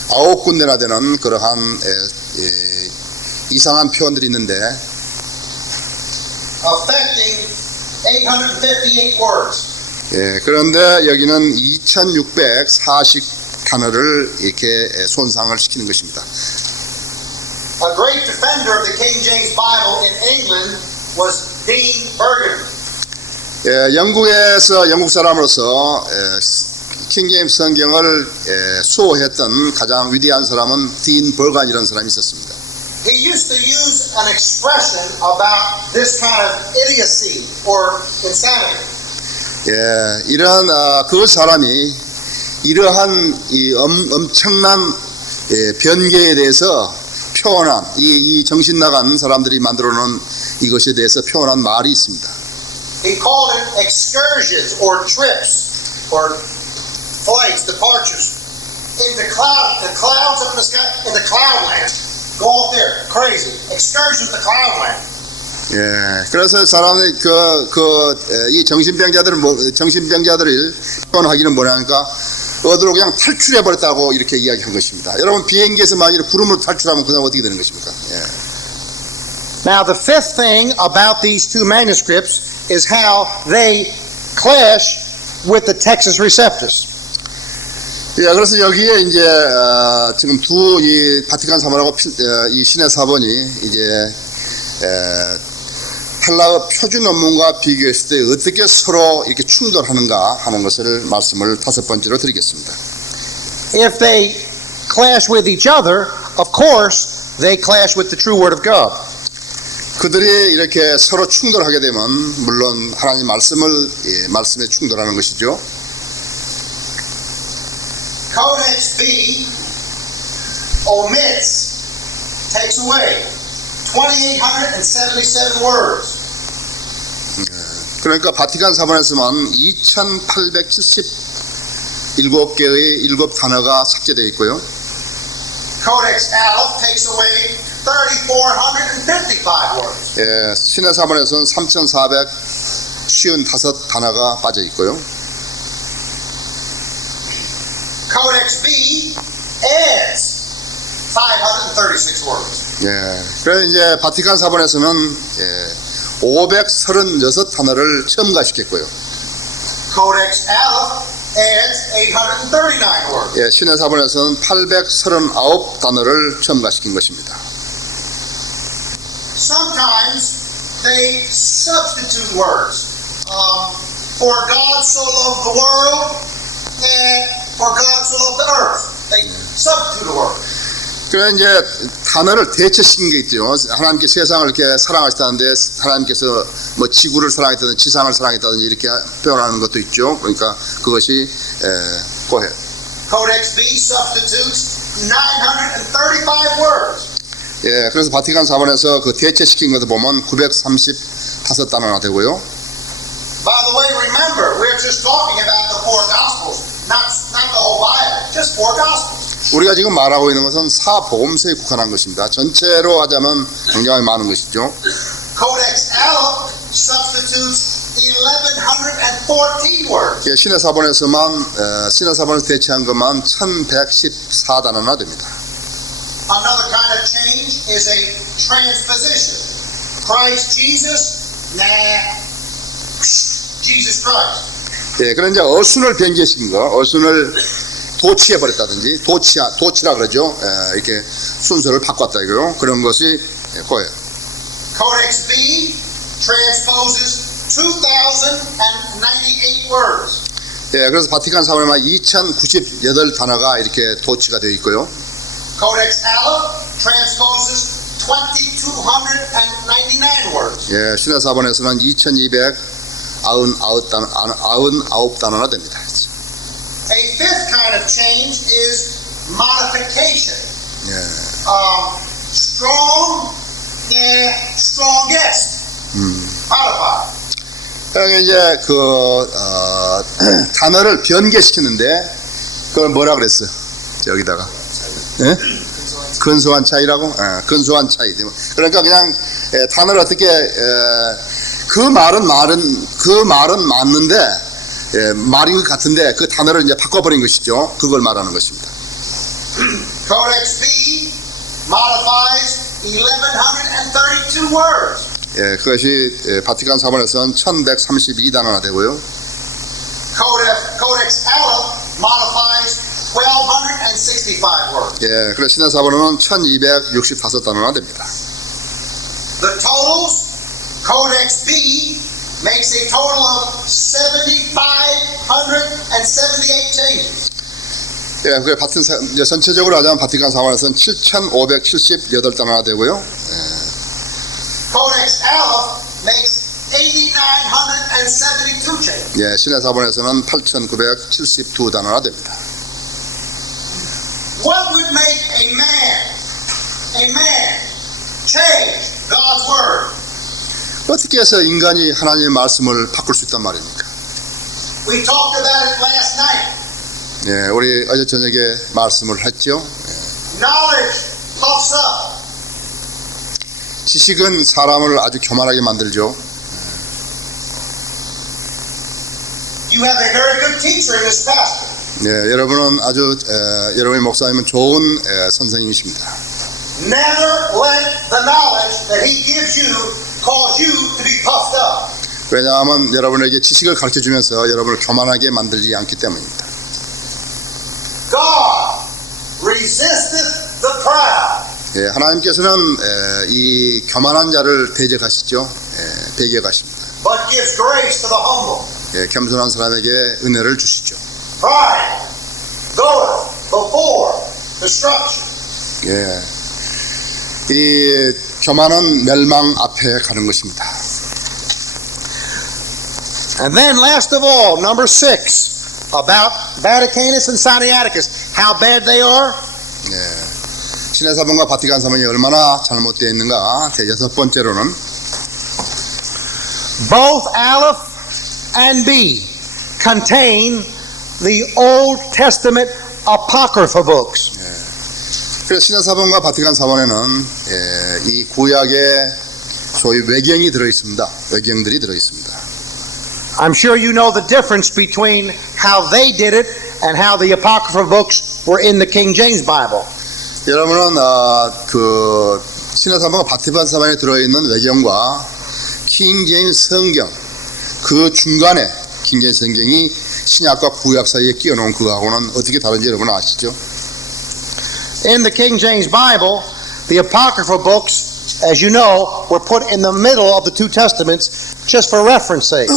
589군데나 되는 그러한 이상한 표현들이 있는데 affecting 858 words. 그런데 여기는 2,640단어를 이렇게 손상을 시키는 것입니다. A great defender of the King James Bible in England was Dean Burgon. 영국 사람으로서 킹 제임스 성경을 수호했던 가장 위대한 사람은 딘 벌간이라는 사람이 있었습니다. He used to use an expression about this kind of idiocy or insanity. 이러한 그 사람이 이러한 이 엄청난 변개에 대해서 표현한 이 정신 나간 사람들이 만들어놓은 이것에 대해서 표현한 말이 있습니다. He called it excursions or trips or flights, departures into the clouds up in the sky, in the cloudland. Go off there, crazy. Excursions to cloudland. 예, 그래서 사람이 이 정신병자들을 표현하기는 뭐냐니까 어디로 그냥 탈출해 버렸다고 이렇게 이야기한 것입니다. 여러분 비행기에서 만일 구름으로 탈출하면 그다음 어떻게 되는 것입니까? 예. Now, the fifth thing about these two manuscripts is how they clash with the Texas Receptus. 예, 그래서 여기에 이제 지금 이 바티칸 사본하고 이 신의 사본이 이제 헬라어 표준 원문과 비교했을 때 어떻게 서로 이렇게 충돌하는가 하는 것을 말씀을 다섯 번째로 드리겠습니다. If they clash with each other, of course, they clash with the true Word of God. 그들이 이렇게 서로 충돌하게 되면 물론 하나님 말씀에 충돌하는 것이죠. Codex B omits, takes away 2,877 words. 그러니까 바티칸 사본에서만 2,877개의 7단어가 삭제되어 있고요. Codex Aleph takes away 3,455 words. 예, 신의 사본에서는 3,455단어가 빠져 있고요. Codex B adds 536 words. 예, 그래서 이제 바티칸 사본에서는 536단어를 첨가시켰고요. Codex Aleph adds 839 words. 예, 신의 사본에서는 839단어를 첨가시킨 것입니다. Sometimes they substitute words. For God so loved the world, and for God so loved the earth. They substitute a word. 그래 이제 단어를 대체시킨 게 있죠. 하나님께 세상을 이렇게 사랑하셨다는데 하나님께서 뭐 지구를 사랑했다든지 지상을 사랑했다든지 이렇게 표현하는 것도 있죠. 그러니까 그것이 고해. Codex B substitutes 935 words. 예, 그래서 바티칸 사본에서 그 대체시킨 것을 보면 935단어나 되고요. By the way, remember, we're just talking about the four Gospels, not the whole Bible, just four Gospels. 우리가 지금 말하고 있는 것은 사복음서에 국한한 것입니다. 전체로 하자면 굉장히 많은 것이죠. Codex Aleph substitutes 1,114 words. 예, 신의 사본에서 대체한 것만 1,114단어나 됩니다. Another kind of change is a transposition. Christ Jesus, Jesus Christ. 예, 그런 이제 어순을 변제시킨 거, 어순을 도치해 버렸다든지 도치라 그러죠. 이렇게 순서를 바꿨다 이거요. 그런 것이 고해요. Codex B transposes 2,098 words. 예, 그래서 바티칸 사본에만 2,098단어가 이렇게 도치가 되어 있고요. Codex Aleph transposes 2,299 words. 예, 신의 사본에서는 2,299단어나 됩니다. A fifth kind of change is modification. 예, Strongest. Modified. 그러니까 이제 단어를 변개시키는데 그걸 뭐라 그랬어? 여기다가 예? 근소한 차이라고? 근소한 차이. 그러니까 그냥 단어를 어떻게 그 말은 맞는데 말인 것 같은데 그 단어를 이제 바꿔버린 것이죠. 그걸 말하는 것입니다. Codex B modifies 1,132 words. 예, 그것이 바티칸 사본에서는 1,132단어나 되고요. Codex Aleph modifies 1,265 words. 예, 그래서 신의 사본에는 1,265단어나 됩니다. The totals, Codex B makes a total of 7,578 changes. 예, 그 이제 전체적으로 하자면 바티칸 사본에서는 7,578단어나 되고요. Codex Aleph makes 8,972 changes. 예, 신의 사본에서는 8,972단어나 됩니다. What would make a man change God's word? 어떻게 해서 인간이 하나님의 말씀을 바꿀 수 있단 말입니까? We talked about it last night. 예, 우리 어제 저녁에 말씀을 했죠. Knowledge puffs up. 지식은 사람을 아주 교만하게 만들죠. You have a very good teacher in this pastor. 네, 여러분은 아주 여러분의 목사님은 좋은 선생님이십니다. Never let the knowledge that he gives you cause you to be puffed up. 왜냐하면 여러분에게 지식을 가르쳐주면서 여러분을 교만하게 만들지 않기 때문입니다. God resisteth the proud. 예, 하나님께서는 이 교만한 자를 대적하시죠. 배격하십니다. But gives grace to the humble. 예, 겸손한 사람에게 은혜를 주시죠. Pride goeth before destruction. 예, 이 교만은 멸망 앞에 가는 것입니다. And then last of all, number 6, about Vaticanus and Sinaiticus, how bad they are. 예, 신의 사본과 바티칸 사본이 얼마나 잘못되어 있는가. 여섯 번째로는 Both Aleph and B contain the Old Testament Apocrypha books. 그래서 신의 사본과 바티칸 사본에는 이 구약의 소위 외경이 들어 있습니다. 외경들이 들어 있습니다. I'm sure you know the difference between how they did it and how the Apocrypha books were in the King James Bible. 여러분은 그 신의 사본과 바티칸 사본에 들어 있는 외경과 킹 제임스 성경 그 중간에 킹 제임스 성경이 신약과 구약 사이에 끼워놓은 그거하고는 어떻게 다른지 여러분 아시죠? In the King James Bible, the Apocrypha books, as you know, were put in the middle of the two testaments just for reference sake.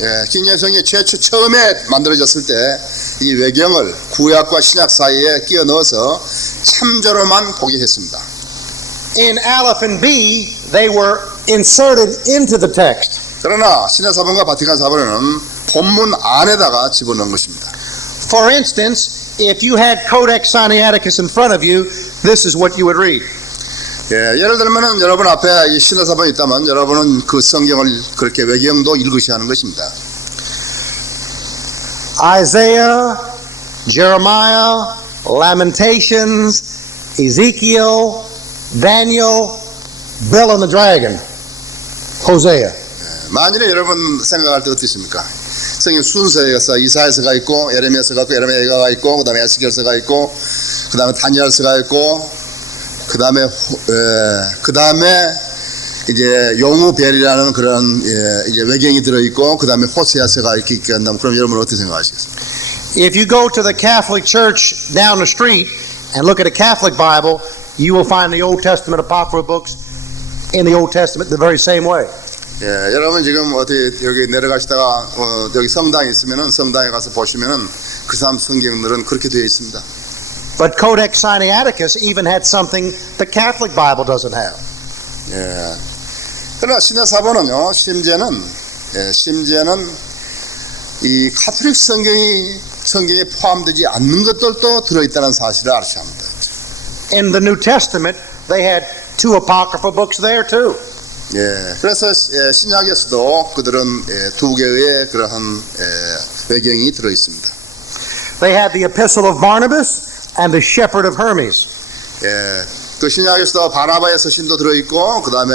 예, 킹 제임스 성경이 처음에 만들어졌을 때 이 외경을 구약과 신약 사이에 끼워 넣어서 참조로만 보게 했습니다. In Aleph and B, they were inserted into the text. 그러나 신의 사본과 바티칸 사본에는 본문 안에다가 집어넣은 것입니다. For instance, if you had Codex Sinaiticus in front of you, this is what you would read. 예, 예를 들면은 여러분 앞에 이 신의 사본이 있다면 여러분은 그 성경을 그렇게 외경도 읽으셔야 하는 것입니다. Isaiah, Jeremiah, Lamentations, Ezekiel, Daniel, Bill and the Dragon, Hosea. 만일에 여러분 생각할 때 어떻습니까? 성경 순서에서 이사야서가 있고 예레미야서가 있고 예레미야가 있고 그다음에 에스겔서가 있고 그다음에 다니엘서가 있고 그다음에 이제 용우벨이라는 그런 이제 외경이 들어 있고 그다음에 호세아서가 이렇게 있게 한다면 그럼 여러분 어떻게 생각하시겠습니까? If you go to the Catholic Church down the street and look at a Catholic Bible, you will find the Old Testament Apocrypha books in the Old Testament the very same way. 예, 여러분 지금 어디 여기 내려가시다가 여기 성당이 있으면은 성당에 가서 보시면은 그 사람 성경들은 그렇게 되어 있습니다. But Codex Sinaiticus even had something the Catholic Bible doesn't have. 예. 그러나 신의 사본은요, 심지어는 이 카톨릭 성경에 포함되지 않는 것들도 들어있다는 사실을 아셔야 합니다. In the New Testament, they had 2 Apocrypha books there too. 예. 그래서 신약에서도 그들은 2개의 그러한 외경이 들어 있습니다. They had the Epistle of Barnabas and the Shepherd of Hermes. 예. 그 신약에서도 바나바의 서신도 들어 있고 그다음에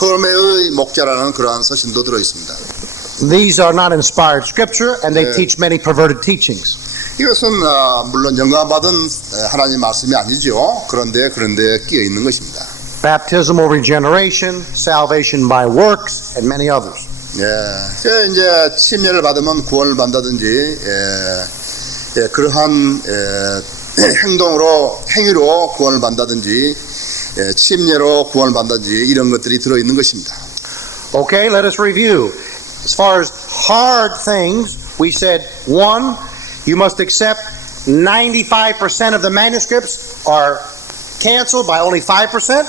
허메의 목자라는 그러한 서신도 들어 있습니다. These are not inspired scripture and they teach many perverted teachings. 이것은 물론 영감받은 하나님 말씀이 아니죠. 그런데 끼어 있는 것입니다. Baptismal regeneration, salvation by works, and many others. 예, 이제 침례를 받으면 구원을 받는다든지 그러한 행위로 구원을 받는다든지 침례로 구원을 받는다든지 이런 것들이 들어 있는 것입니다. Okay, let us review. As far as hard things, we said 1, you must accept 95% of the manuscripts are canceled by only 5%.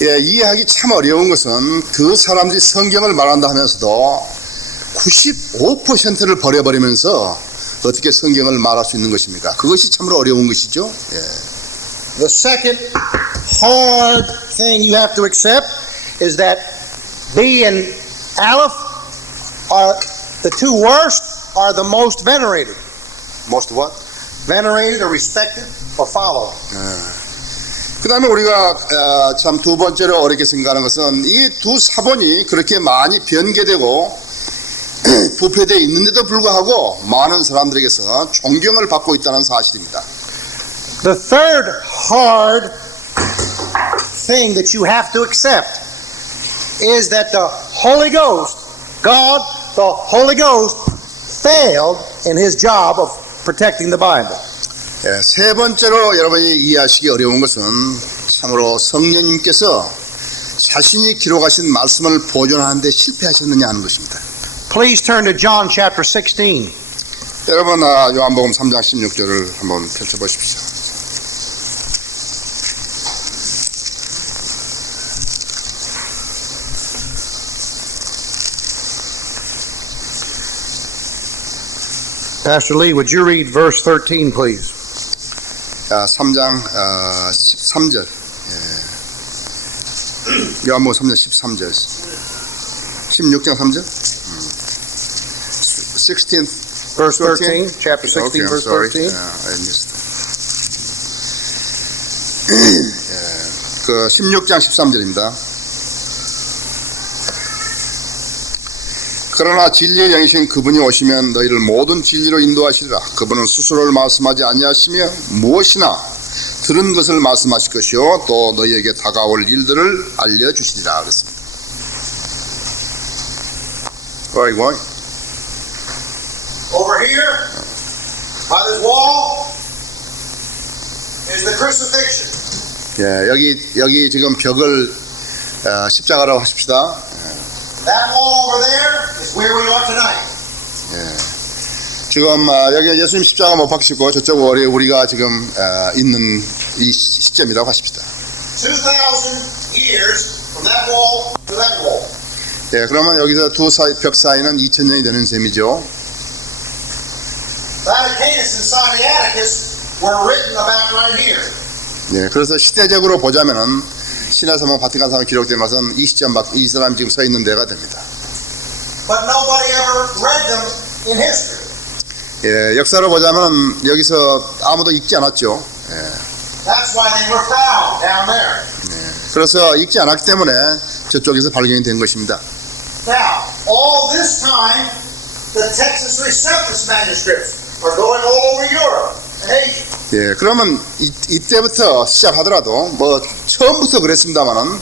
예, 이해하기 참 어려운 것은 그 사람들이 성경을 말한다 하면서도 95%를 버려버리면서 어떻게 성경을 말할 수 있는 것입니까? 그것이 참으로 어려운 것이죠. 예. The second hard thing you have to accept is that B and Aleph are the 2 worst, are the most venerated. Most what? Venerated or respected or followed. 그 다음에 우리가 참 두 번째로 어렵게 생각하는 것은 이 두 사본이 그렇게 많이 변개되고 부패되어 있는데도 불구하고 많은 사람들에게서 존경을 받고 있다는 사실입니다. The third hard thing that you have to accept is that the Holy Ghost, God, the Holy Ghost, failed in his job of protecting the Bible. 세 번째로 여러분이 이해하시기 어려운 것은 참으로 성령님께서 자신이 기록하신 말씀을 보존하는 데 실패하셨느냐 하는 것입니다. Please turn to John chapter 16. 여러분 요한복음 3장 16절을 한번 펼쳐보십시오. Pastor Lee, would you read verse 13, please? 3장 13절. 요한복음 3장 13절. 16장 3절. 16th Verse 13, chapter 16, okay, verse sorry. 13. I missed it. 그 16장 13절입니다. 그러나 진리의 영이신 그분이 오시면 너희를 모든 진리로 인도하시리라. 그분은 스스로를 말씀하지 아니하시며 무엇이나 들은 것을 말씀하실 것이요 또 너희에게 다가올 일들을 알려주시리라 그랬습니다. Why? Over here, by this wall, is the crucifixion. 여기 지금 벽을 십자가로 하십시다. That wall over there is where we are tonight. 지금 여기 예수님 십자가 못 박히시고 저쪽 우리가 지금 있는 이 시점이라고 하십시다. 2,000 years from that wall to that wall. 그러면 여기서 두 벽 사이는 2000년이 되는 셈이죠. Vaticanus and Sinaiticus were written about right here. 그래서 시대적으로 보자면은 신화사본 바티칸사본 기록된 것은 이 시점 이 사람이 지금 서 있는 데가 됩니다. But nobody ever read them in history. 역사로 보자면 여기서 아무도 읽지 않았죠. That's why they were found down there. 그래서 읽지 않았기 때문에 저쪽에서 발견이 된 것입니다. Now, all this time, the Texas Receptus manuscripts are going all over Europe and Asia. 그러면 이때부터 시작하더라도 뭐 처음부터 그랬습니다만은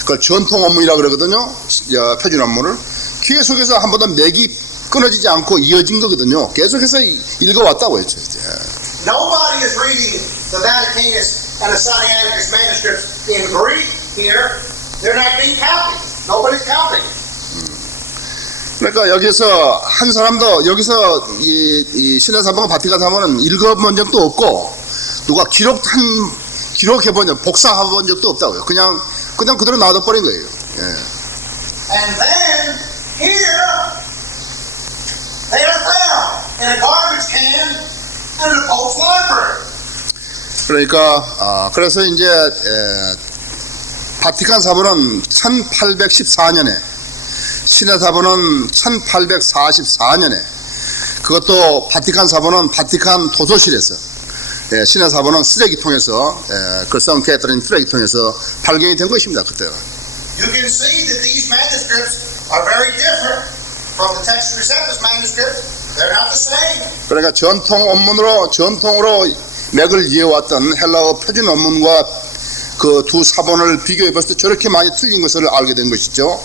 그걸 전통 원문이라 그러거든요. 표준 원문을 계속해서 한 번도 맥이 끊어지지 않고 이어진 거거든요. 계속해서 읽어왔다고 했죠. Nobody is reading the Vaticanus and the Sinaiticus manuscripts in Greek here. They're not being copied. Nobody's copying. 그러니까 여기서 한 사람도 여기서 이 신화사본과 바티칸사본은 읽어본 적도 없고 누가 기록해본 적, 복사해본 적도 없다고요. 그냥 그대로 놔둬버린 거예요. And then here they are found in a garbage can in the Pope's library. 그러니까 그래서 이제 바티칸사본은 1814년에 신화사본은 1844년에 그것도 바티칸사본은 바티칸 도서실에서 신화사본은 쓰레기통에서 그 성 캐터린 쓰레기통에서 발견이 된 것입니다. 그때가. You can see that these manuscripts are very different from the Texas Receptus manuscripts. They're not the same. 그러니까 전통으로 맥을 이어왔던 헬라어 표준 원문과 그 두 사본을 비교해 봤을 때 저렇게 많이 틀린 것을 알게 된 것이죠.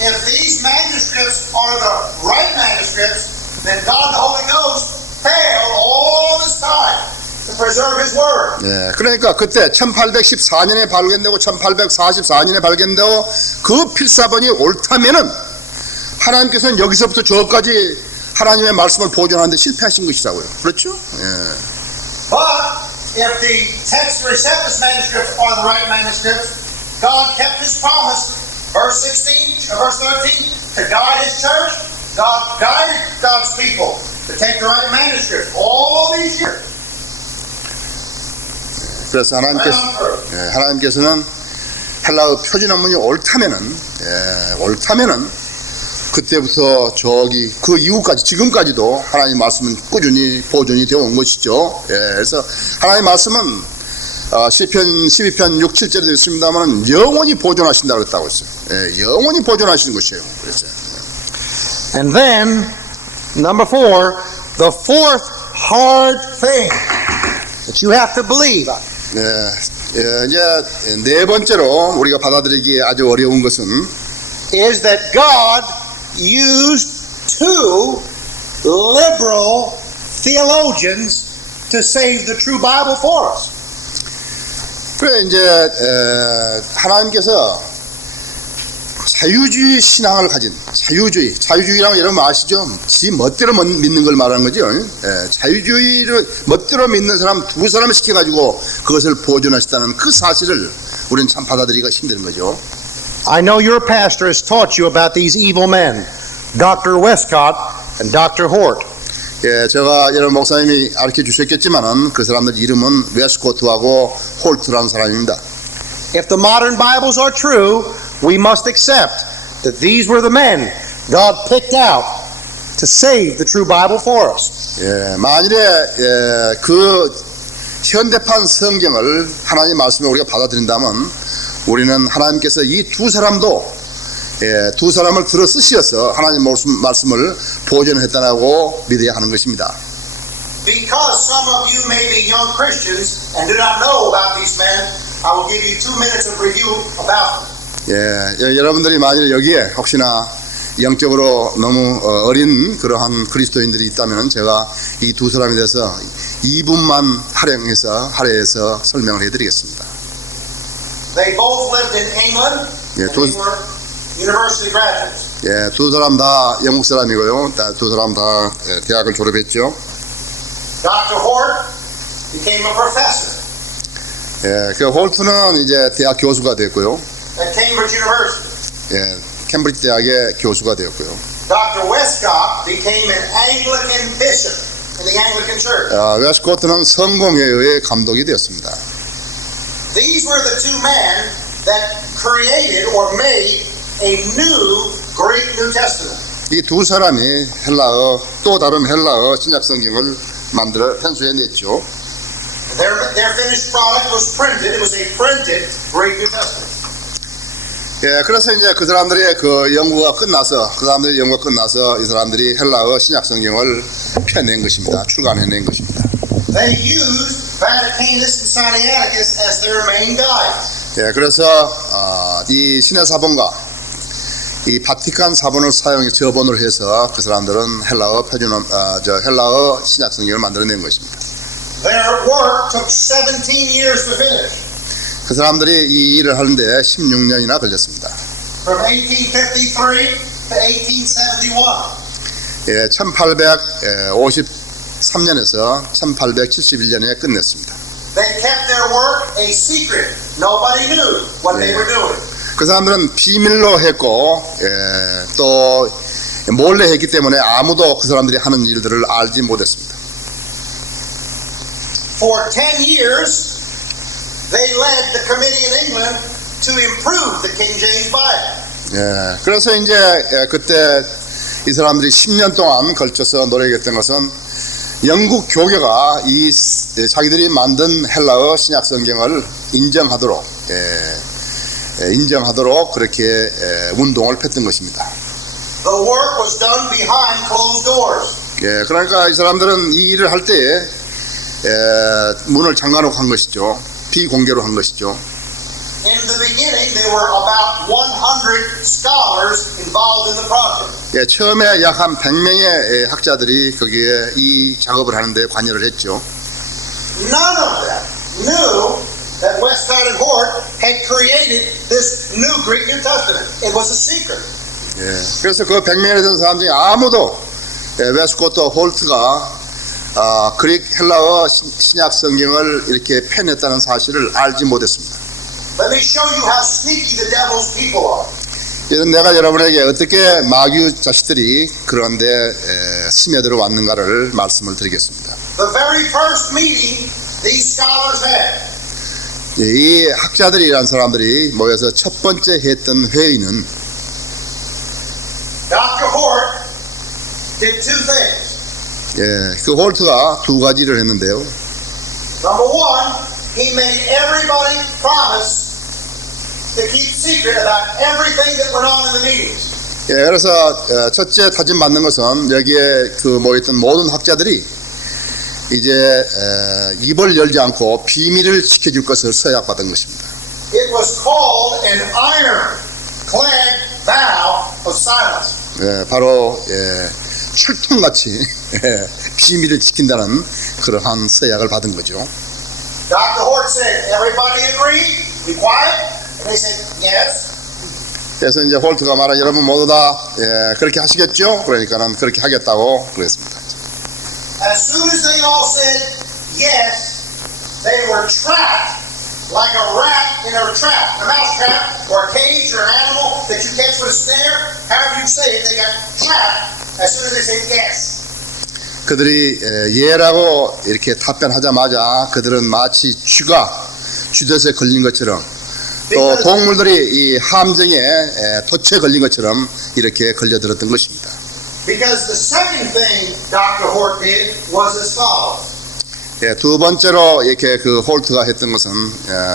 If these manuscripts are the right manuscripts, then God the Holy Ghost failed all this time to preserve His Word. 그러니까 그때 1814년에 발견되고 1844년에 발견되고 그 필사본이 옳다면은 하나님께서는 여기서부터 저까지 하나님의 말씀을 보존하는 데 실패하신 것이라고요. 그렇죠? But if the Texas Receptus manuscripts are the right manuscripts, God kept His promise. Verse 16, verse 13, to guide His church, God guided God's people to take the right manuscript all these years. 그래서 하나님께서는 헬라어 표준 원문이 옳다면은 그때부터 저기 그 이후까지 지금까지도 하나님 말씀은 꾸준히 보존이 되어 온 것이죠. 예, 그래서 하나님 말씀은 시편 12편 6, 7절에 되어 있습니다만 영원히 보존하신다고 했다고 했어요. 예, 영원히 보존하시는 것이에요. 그래서 And then, number 4, the fourth hard thing that you have to believe. 이제 네 번째로 우리가 받아들이기 아주 어려운 것은 Is that God used two liberal theologians to save the true Bible for us. 그래 이제 하나님께서 자유주의 신앙을 가진 자유주의라는 거 여러분 아시죠? 지 멋대로 믿는 걸 말하는 거죠. 자유주의를 멋대로 믿는 사람 두 사람을 시켜가지고 그것을 보존하셨다는 그 사실을 우리는 참 받아들이기가 힘든 거죠. I know your pastor has taught you about these evil men, Dr. Westcott and Dr. Hort. 예, 제가 여러분 목사님이 가르쳐 주셨겠지만은 그 사람들 이름은 웨스코트하고 홀트라는 사람입니다. If the modern Bibles are true, we must accept that these were the men God picked out to save the true Bible for us. 예, 만일에 그 현대판 성경을 하나님 말씀을 우리가 받아들인다면 우리는 하나님께서 이 두 사람도 두 사람을 들어 쓰셔서 하나님 말씀을 보존했다고 믿어야 하는 것입니다. Because some of you may be young Christians and do not know about these men, I will give you 2 minutes of review about them. 여러분들이 만일 여기에 혹시나 영적으로 너무 어린 그러한 그리스도인들이 있다면 제가 이 두 사람에 대해서 2분만 할애해서 설명을 해드리겠습니다. They both lived in England. And they were university graduates. 두 사람 다 영국 사람이고요. 두 사람 다 대학을 졸업했죠. Dr. Hort became a professor 그 홀트는 이제 대학 교수가 됐고요. at Cambridge University. 캠브리지 대학의 교수가 되었고요. Dr. Westcott became an Anglican bishop in the Anglican Church. 웨스코트는 성공회의 감독이 되었습니다. These were the two men that created or made a new Greek New Testament. 이 두 사람이 또 다른 헬라어 신약 성경을 만들어 편수해냈죠. Their finished product was printed. It was a printed Greek New Testament. 그래서 이제 그 사람들의 그 연구가 끝나서 이 사람들이 헬라어 신약 성경을 펴낸 것입니다. 출간해낸 것입니다. They used Vaticanus and Sinaiticus as their main guides. 그래서 이 신의 사본과 이 바티칸 사본을 저본을 해서 그 사람들은 헬라어 신약 성경을 만들어낸 것입니다. Their work took 17 years to finish. 그 사람들이 이 일을 하는데 16년이나 걸렸습니다. From 1853 to 1871. 1853년에서 1871년에 끝냈습니다. They kept their work a secret. Nobody knew what they were doing. 그 사람들은 비밀로 했고 또 몰래 했기 때문에 아무도 그 사람들이 하는 일들을 알지 못했습니다. For 10 years, they led the committee in England to improve the King James Bible. 그래서 이제 그때 이 사람들이 10년 동안 걸쳐서 노력했던 것은 영국 교회가 이 자기들이 만든 헬라어 신약 성경을 인정하도록 그렇게 운동을 폈던 것입니다. The work was done behind closed doors. 그러니까 이 사람들은 이 일을 할 때에 문을 잠가놓고 한 것이죠. 비공개로 한 것이죠. In the beginning, there were about 100 scholars involved in the project. 처음에 약 한 100명의 학자들이 거기에 이 작업을 하는데 관여를 했죠. None of them knew that Westcott and Hort had created this new Greek New Testament. It was a secret. 그래서 그 100명에 대한 사람 중에 아무도 웨스코트 홀트가 그릭 헬라어 신약 성경을 이렇게 펴냈다는 사실을 알지 못했습니다. Let me show you how sneaky the devil's people are. 내가 여러분에게 어떻게 마귀 자식들이 그런데 스며들어 왔는가를 말씀을 드리겠습니다. The very first meeting these scholars had. 이 학자들이란 사람들이 모여서 첫 번째 했던 회의는 Dr. Hort did two things. 예, 그 홀트가 두 가지를 했는데요. Number one, he made everybody promise to keep secret about everything that went on in the meetings. 예, 그래서 첫째 다짐 받는 것은 여기에 그 모였던 모든 학자들이 이제 입을 열지 않고 비밀을 지켜줄 것을 서약받은 것입니다. It was called an iron-clad vow of silence. 예, 바로 철통같이 비밀을 지킨다는 그러한 서약을 받은 거죠. Dr. Hort said, everybody agreed? Be quiet? And they said, yes. 그래서 이제 홀트가 말하 여러분 모두 다 그렇게 하시겠죠? 그러니까는 그렇게 하겠다고 그랬습니다. As soon as they all said yes, they were trapped like a rat in a trap, a mouse trap, or a cage, or an animal that you catch with a snare. However you say it, they got trapped as soon as they said yes. 그들이 예라고 이렇게 답변하자마자 그들은 마치 쥐가 쥐덫에 걸린 것처럼 또 동물들이 이 함정에 덫에 걸린 것처럼 이렇게 걸려들었던 것입니다. Because the second thing Dr. Hort did was as follows. 예, 두 번째로 이렇게 그 홀트가 했던 것은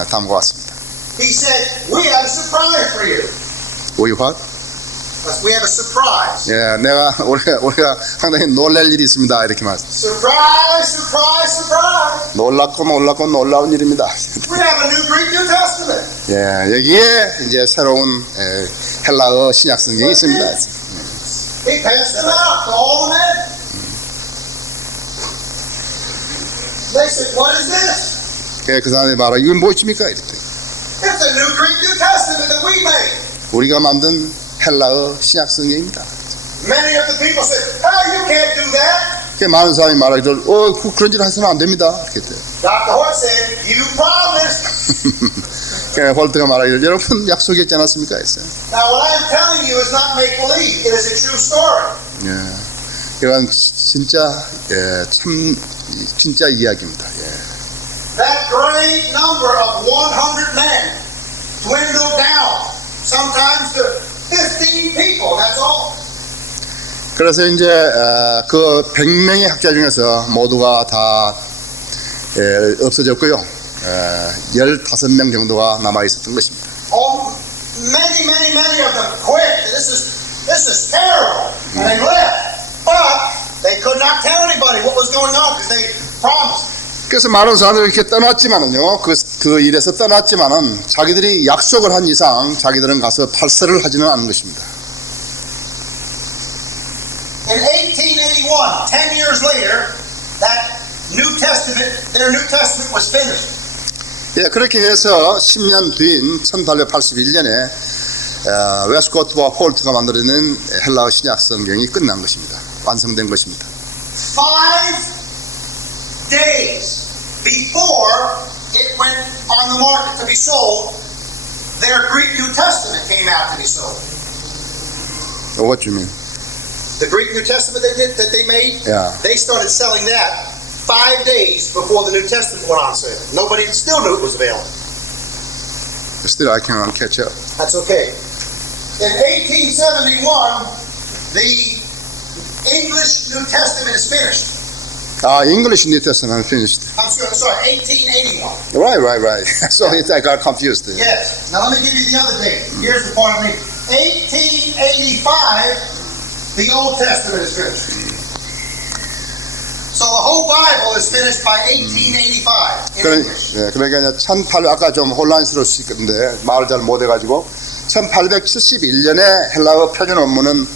다음과 같습니다. He said, we have a surprise for you. We what? We have a surprise. 예, 우리가 상당히 놀랄 일이 있습니다. 이렇게 말씀. Surprise, surprise, surprise. 놀랍고 놀라운 일입니다. We have a new Greek New Testament. 예, 여기에 이제 새로운 헬라어 신약 성경이 있습니다. He passed them out to all the men. They said, what is this? 예, 그 사람이 말하 이건 무엇입니까? 이랬더니 It's a new Greek New Testament that we made. 우리가 만든 헬라어 신약 성경입니다. Many of the people said, oh, you can't do that. 그 많은 사람이 말하기를 그런 짓 하시면 안 됩니다. 이렇게 했대요. Dr. Hort said, you promised. 홀트가 말하기를 여러분 약속했지 않았습니까? 했어요. Now, what I am telling you is not make-believe. It is a true story. 예, 이건 진짜 진짜 이야기입니다. 예. That great number of 100 men dwindled down, sometimes to 15 people, that's all. 그래서 이제 그 100명의 학자 중에서 모두가 다 없어졌고요. 15명 정도가 남아 있었던 것입니다. Oh, many of them quit. This is terrible. And they left. But they could not tell anybody what was going on because they promised. 그래서 많은 사람들이 이렇게 떠났지만은요, 그 일에서 떠났지만은 자기들이 약속을 한 이상 자기들은 가서 탈세를 하지는 않은 것입니다. In 1881, 10 years later, that their New Testament was finished. 예, 그렇게 해서 10년 뒤인 1881년에 웨스코트와 홀트가 만들어낸 헬라어 신약 성경이 끝난 것입니다. 완성된 것입니다. 5 days before it went on the market to be sold, their Greek New Testament came out to be sold. What do you mean? The Greek New Testament that they made, Yeah. they started selling that 5 days before the New Testament went on sale. Nobody still knew it was available. Still, I cannot catch up. That's okay. In 1871, the English New Testament is finished. English New Testament finished. I'm sorry, 1881. Right. So I got confused there. Yes. Now let me give you the other date. Here's the part of me. 1885, the Old Testament is finished. So the whole Bible is finished by 1885 in English. 그러니까 1800 아까 좀 혼란스러울 수 있는데 말을 잘 못해가지고 1871년에 헬라어 표준 원문은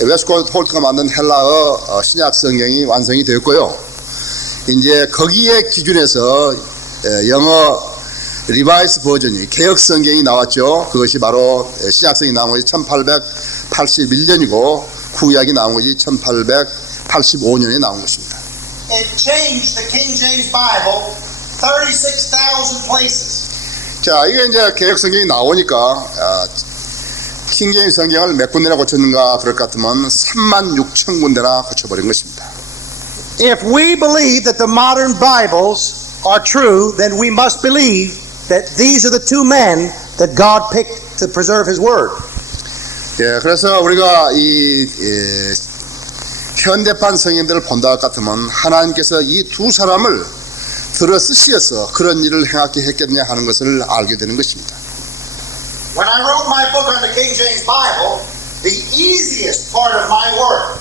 웨스코트 홀트가 만든 헬라어 신약 성경이 완성이 되었고요. 이제 거기에 기준해서 영어 리바이스 버전이 개혁 성경이 나왔죠. 그것이 바로 신약 성경이 나온 것이 1881년이고 구약이 나온 것이 1885년에 나온 것입니다. It changed the King James Bible 36,000 places. 자, 이게 이제 개혁 성경이 나오니까 킹제임스 성경을 몇 군데나 고쳤는가 그럴 것 같으면 36,000군데나 고쳐버린 것입니다. If we believe that the modern Bibles are true, then we must believe that these are the two men that God picked to preserve His Word. 예, 그래서 우리가 이 현대판 성인들을 본다 같으면 하나님께서 이 두 사람을 들어 쓰시어서 그런 일을 행하게 했겠냐 하는 것을 알게 되는 것입니다. When I wrote my book on the King James Bible, the easiest part of my work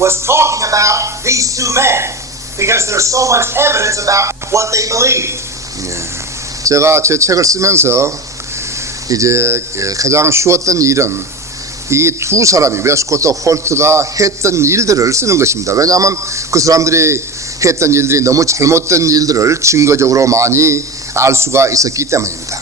was talking about these two men because there's so much evidence about what they believed. 제가 제 책을 쓰면서 이제 가장 쉬웠던 일은 이 두 사람이 웨스코트 홀트가 했던 일들을 쓰는 것입니다. 왜냐하면 그 사람들이 했던 일들이 너무 잘못된 일들을 증거적으로 많이 알 수가 있었기 때문입니다.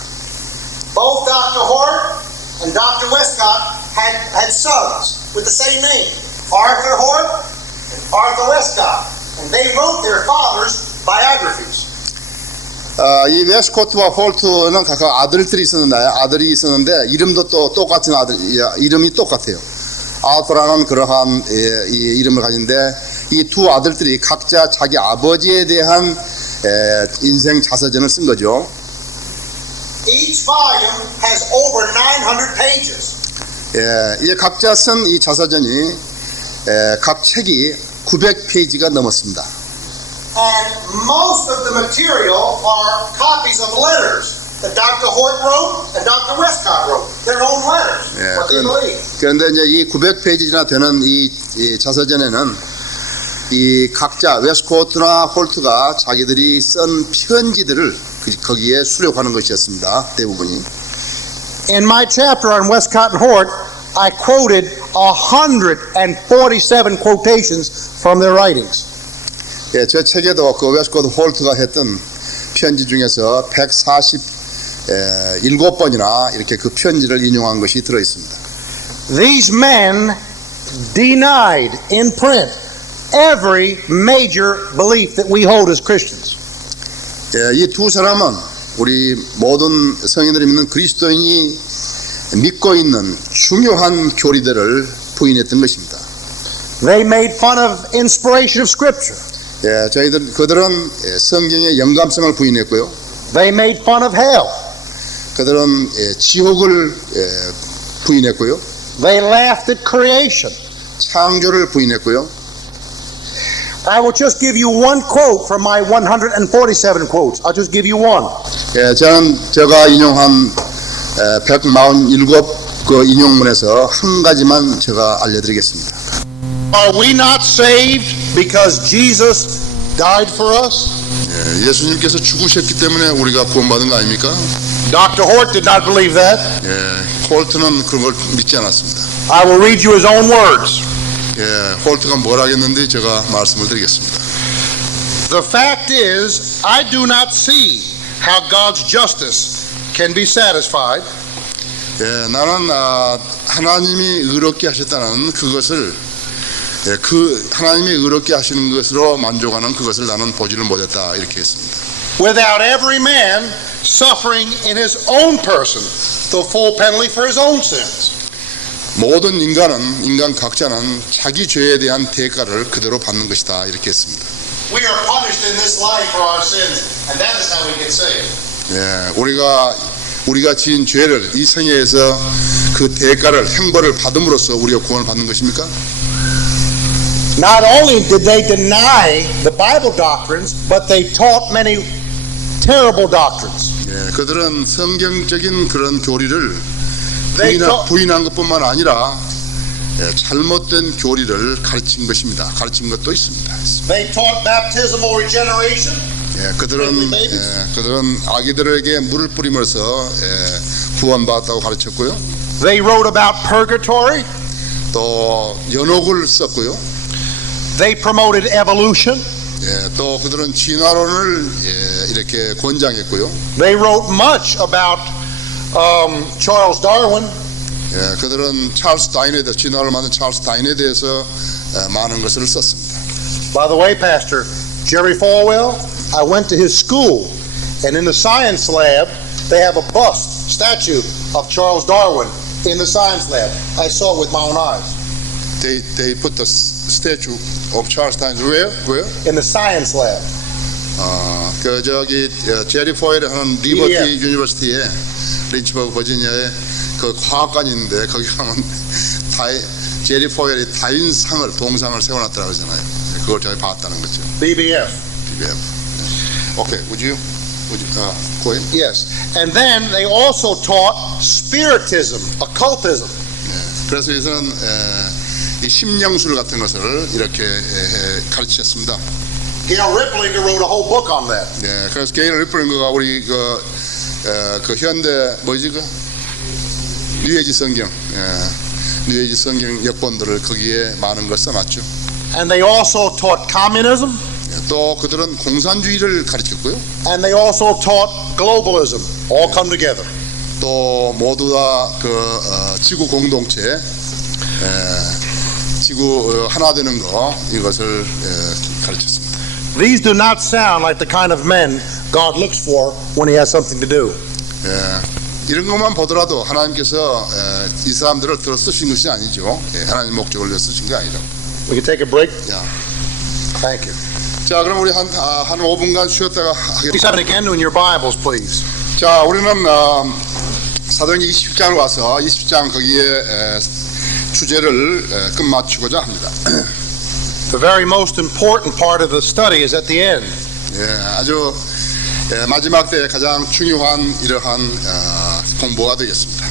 Both Dr. Hort and Dr. Westcott had sons with the same name, Arthur Hort and Arthur Westcott, and they wrote their fathers' biographies. 이 웨스코트와 홀트는 각각 아들이 있었는데 이름도 또 똑같은 이름이 똑같아요. 아우터라는 그러한 이 이름을 가진데 이 두 아들들이 각자 자기 아버지에 대한 인생 자서전을 쓴 거죠. Each volume has over 900 pages. 이 각자 쓴 이 자서전이 각 책이 900페이지가 넘었습니다. And most of the material are copies of letters that Dr. Hort wrote and Dr. Westcott wrote. Their own letters. What they believe. 그런데 이제 이 900페이지나 되는 이 자서전에는 이 각자 웨스코트나 홀트가 자기들이 쓴 편지들을 거기에 수록하는 것이었습니다. 대부분이. In my chapter on Westcott and Hort, I quoted 147 quotations from their writings. 제 책에도 그 웨스코트 홀트가 했던 편지 중에서 147번이나 이렇게 그 편지를 인용한 것이 들어 있습니다. These men denied in print every major belief that we hold as Christians. 이 두 사람은 우리 모든 성인들이 믿는 그리스도인이 믿고 있는 중요한 교리들을 부인했던 것입니다. They made fun of inspiration of Scripture. 그들은 성경의 영감성을 부인했고요. They made fun of hell. 그들은 지옥을 부인했고요. They laughed at creation. 창조를 부인했고요. I will just give you one quote from my 147 quotes. I'll just give you one. 제가 인용한 147 그 인용문에서 한 가지만 제가 알려드리겠습니다. Are we not saved because Jesus died for us? 예수님께서 죽으셨기 때문에 우리가 구원받은 거 아닙니까? Dr. Hort did not believe that. 홀트는 그런 걸 믿지 않았습니다. I will read you his own words. 홀트가 뭘 하겠는데 제가 말씀을 드리겠습니다. The fact is, I do not see how God's justice can be satisfied. 나는 하나님이 의롭게 하셨다는 그것을 그 하나님이 의롭게 하시는 것으로 만족하는 그것을 나는 보지를 못했다 이렇게 했습니다. Without every man suffering in his own person the full penalty for his own sins. 모든 인간 각자는 자기 죄에 대한 대가를 그대로 받는 것이다 이렇게 했습니다. We are punished in this life for our sins, and that is how we get saved. 우리가 지은 죄를 이 생애에서 그 대가를 형벌을 받음으로써 우리가 구원을 받는 것입니까? Not only did they deny the Bible doctrines, but they taught many terrible doctrines. 그들은 성경적인 그런 교리를 부인한 것뿐만 아니라 잘못된 교리를 가르친 것입니다. 가르친 것도 있습니다. They taught baptismal regeneration. 그들은 아기들에게 물을 뿌림으로써 구원받았다고 가르쳤고요. They wrote about purgatory. 또 연옥을 썼고요. They promoted evolution. 또 그들은 진화론을 이렇게 권장했고요. They wrote much about Charles Darwin. 그들은 찰스 다윈에 대해서 진화를 만든 찰스 다윈에 대해서 많은 것을 썼습니다. By the way, Pastor Jerry Falwell, I went to his school, and in the science lab, they have a bust statue of Charles Darwin in the science lab. I saw it with my own eyes. They put the statue of Charles Darwin where? In the science lab. 제리 포웰이 하는 리버티 유니버시티에 린치버그 버지니아에 그 과학관이 있는데 거기 가면 제리 포웰이 다인상을 동상을 세워놨다고 하잖아요. 그걸 저희 봤다는 거죠. BBF. BBF. 오케이, would you go ahead? Yes. And then they also taught spiritism, occultism. 그래서 여기서는 이 심령술 같은 것을 이렇게 가르치셨습니다. Gail Riplinger wrote a whole book on that. 네, 그래서 게일 리플링거가 우리 그 현대 뭐지 그 뉴에이지 성경, 뉴에이지 성경 역본들을 거기에 많은 걸 써놨죠. And they also taught communism. 또 그들은 공산주의를 가르쳤고요. And they also taught globalism. All come together. 또 모두 다 지구 공동체, 지구 하나 되는 거 이것을 가르쳤습니다. These do not sound like the kind of men God looks for when He has something to do. 이런 것만 보더라도 하나님께서 이 사람들을 들어 쓰신 것이 아니죠. 하나님 목적을 위해 쓰신 게 아니죠. We can take a break. 야. Thank you. 자, 그럼 우리 한 5분간 쉬었다가 하겠습니다. 27 again in your Bibles, please. 자, 우리는 사도행전 20장을 와서 20장 거기에 주제를 끝마치고자 합니다. The very most important part of the study is at the end. 아주 마지막 때에 가장 중요한 이러한 공부가 되겠습니다.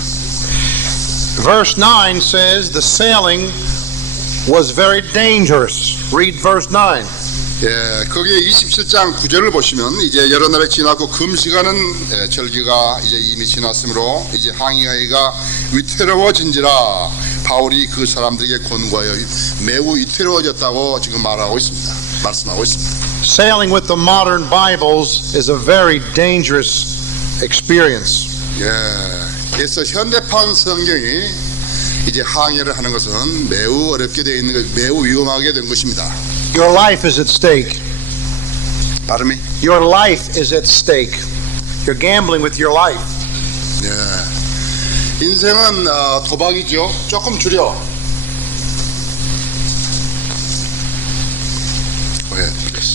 Verse 9 says the sailing was very dangerous. Read verse 9. 거기에 27장 9절을 보시면 이제 여러 날이 지나고 금시가는 절기가 이제 이미 지났으므로 이제 항해하기가 위태로워진지라 바울이 그 사람들에게 권고하여 매우 위태로워졌다고 지금 말하고 있습니다. 말씀하고 있습니다. Sailing with the modern Bibles is a very dangerous experience. 그래서 현대판 성경이 이제 항해를 하는 것은 매우 어렵게 되어 있는 것, 매우 위험하게 된 것입니다. Your life is at stake. 발음이? Your life is at stake. You're gambling with your life. 인생은 도박이죠. 조금 줄여.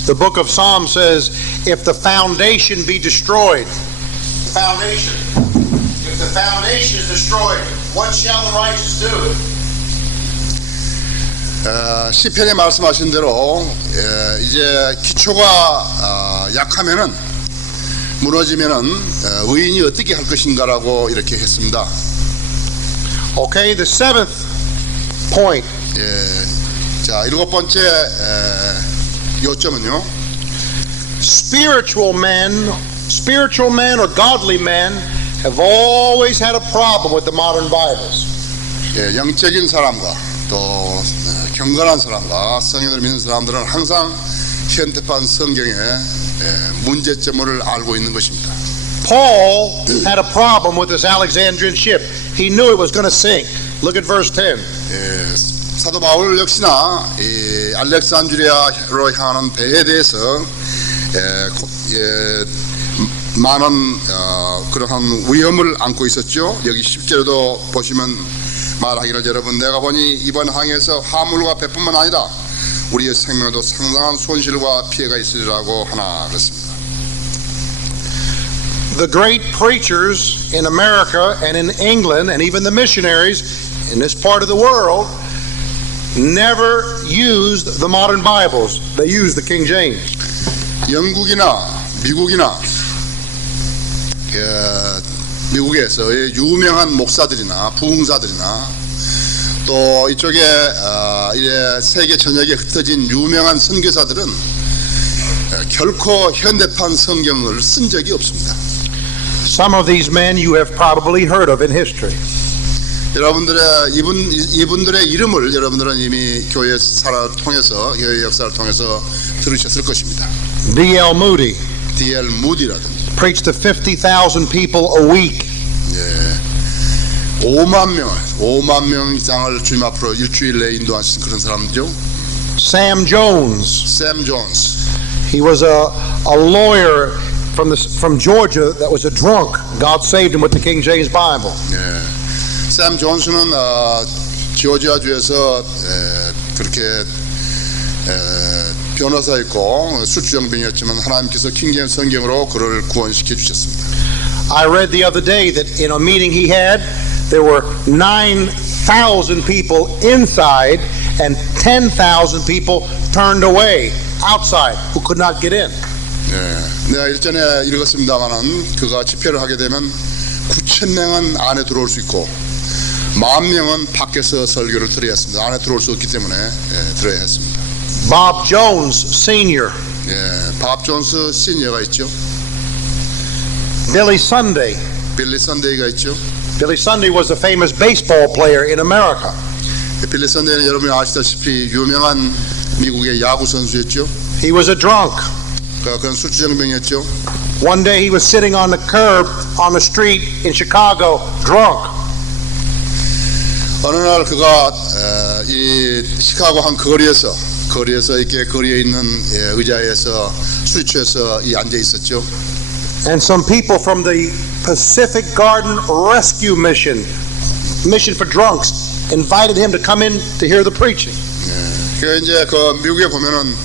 The book of Psalms says, if the foundation be destroyed, if the foundation is destroyed, what shall the righteous do? 시편에 말씀하신 대로 이제 기초가 약하면은 무너지면은 의인이 어떻게 할 것인가라고 이렇게 했습니다. Okay, the seventh point. 자, 일곱 번째 요점은요. Spiritual men or godly men have always had a problem with the modern Bibles. 영적인 사람과 또 경건한 사람과 성경을 믿는 사람들은 항상 현대판 성경의 문제점을 알고 있는 것입니다. Paul had a problem with this Alexandrian ship. He knew it was going to sink. Look at verse 10. 사도 바울 역시나 이 알렉산드리아로 향하는 배에 대해서 많은 그러한 위험을 안고 있었죠. 여기 10절에도 보시면 말하기를 여러분 내가 보니 이번 항해에서 화물과 배뿐만 아니라 우리의 생명에도 상당한 손실과 피해가 있으리라고 하나 그랬습니다. The great preachers in America and in England and even the missionaries in this part of the world never used the modern Bibles. They used the King James. 영국이나 미국이나 미국에서의 유명한 목사들이나 부흥사들이나 또 이쪽에 이제 세계 전역에 흩어진 유명한 선교사들은 결코 현대판 성경을 쓴 적이 없습니다. Some of these men you have probably heard of in history. 여러분들의 이분들의 이름을 여러분들은 이미 교회 통해서 교회 역사를 통해서 들으셨을 것입니다. D.L. Moody D.L. 무디라든지 preached to 50,000 people a week. 5만 명 이상을 주님 앞으로 일주일 내에 인도하신 그런 사람이죠. Sam Jones. Sam Jones. He was a lawyer from Georgia that was a drunk. God saved him with the King James Bible. 샘 존스는 지오지아주에서 그렇게 변호사였고 술주정뱅이였지만 하나님께서 킹제임스 성경으로 그를 구원시켜 주셨습니다. I read the other day that in a meeting he had there were 9,000 people inside and 10,000 people turned away outside who could not get in. 내가 일전에 읽었습니다만은 그가 집회를 하게 되면 9,000명은 안에 들어올 수 있고 10,000명은 밖에서 설교를 들어야 했습니다. 안에 들어올 수 없기 때문에 들어야 했습니다. Bob Jones Sr., 밥 존스 시니어가 있죠. Billy Sunday. 빌리 선데이가 있죠. Billy Sunday was a famous baseball player in America. 빌리 선데이는 여러분이 아시다시피 유명한 미국의 야구 선수였죠. He was a drunk. 그건 술주정뱅이였죠. One day he was sitting on the curb on the street in Chicago, drunk. 어느 날 그가 이 시카고 한 거리에서 이렇게 거리에 있는 의자에서 술이 취해서 앉아 있었죠. And some people from the Pacific Garden Rescue Mission for drunks, invited him to come in to hear the preaching. 그 이제 그 미국에 보면은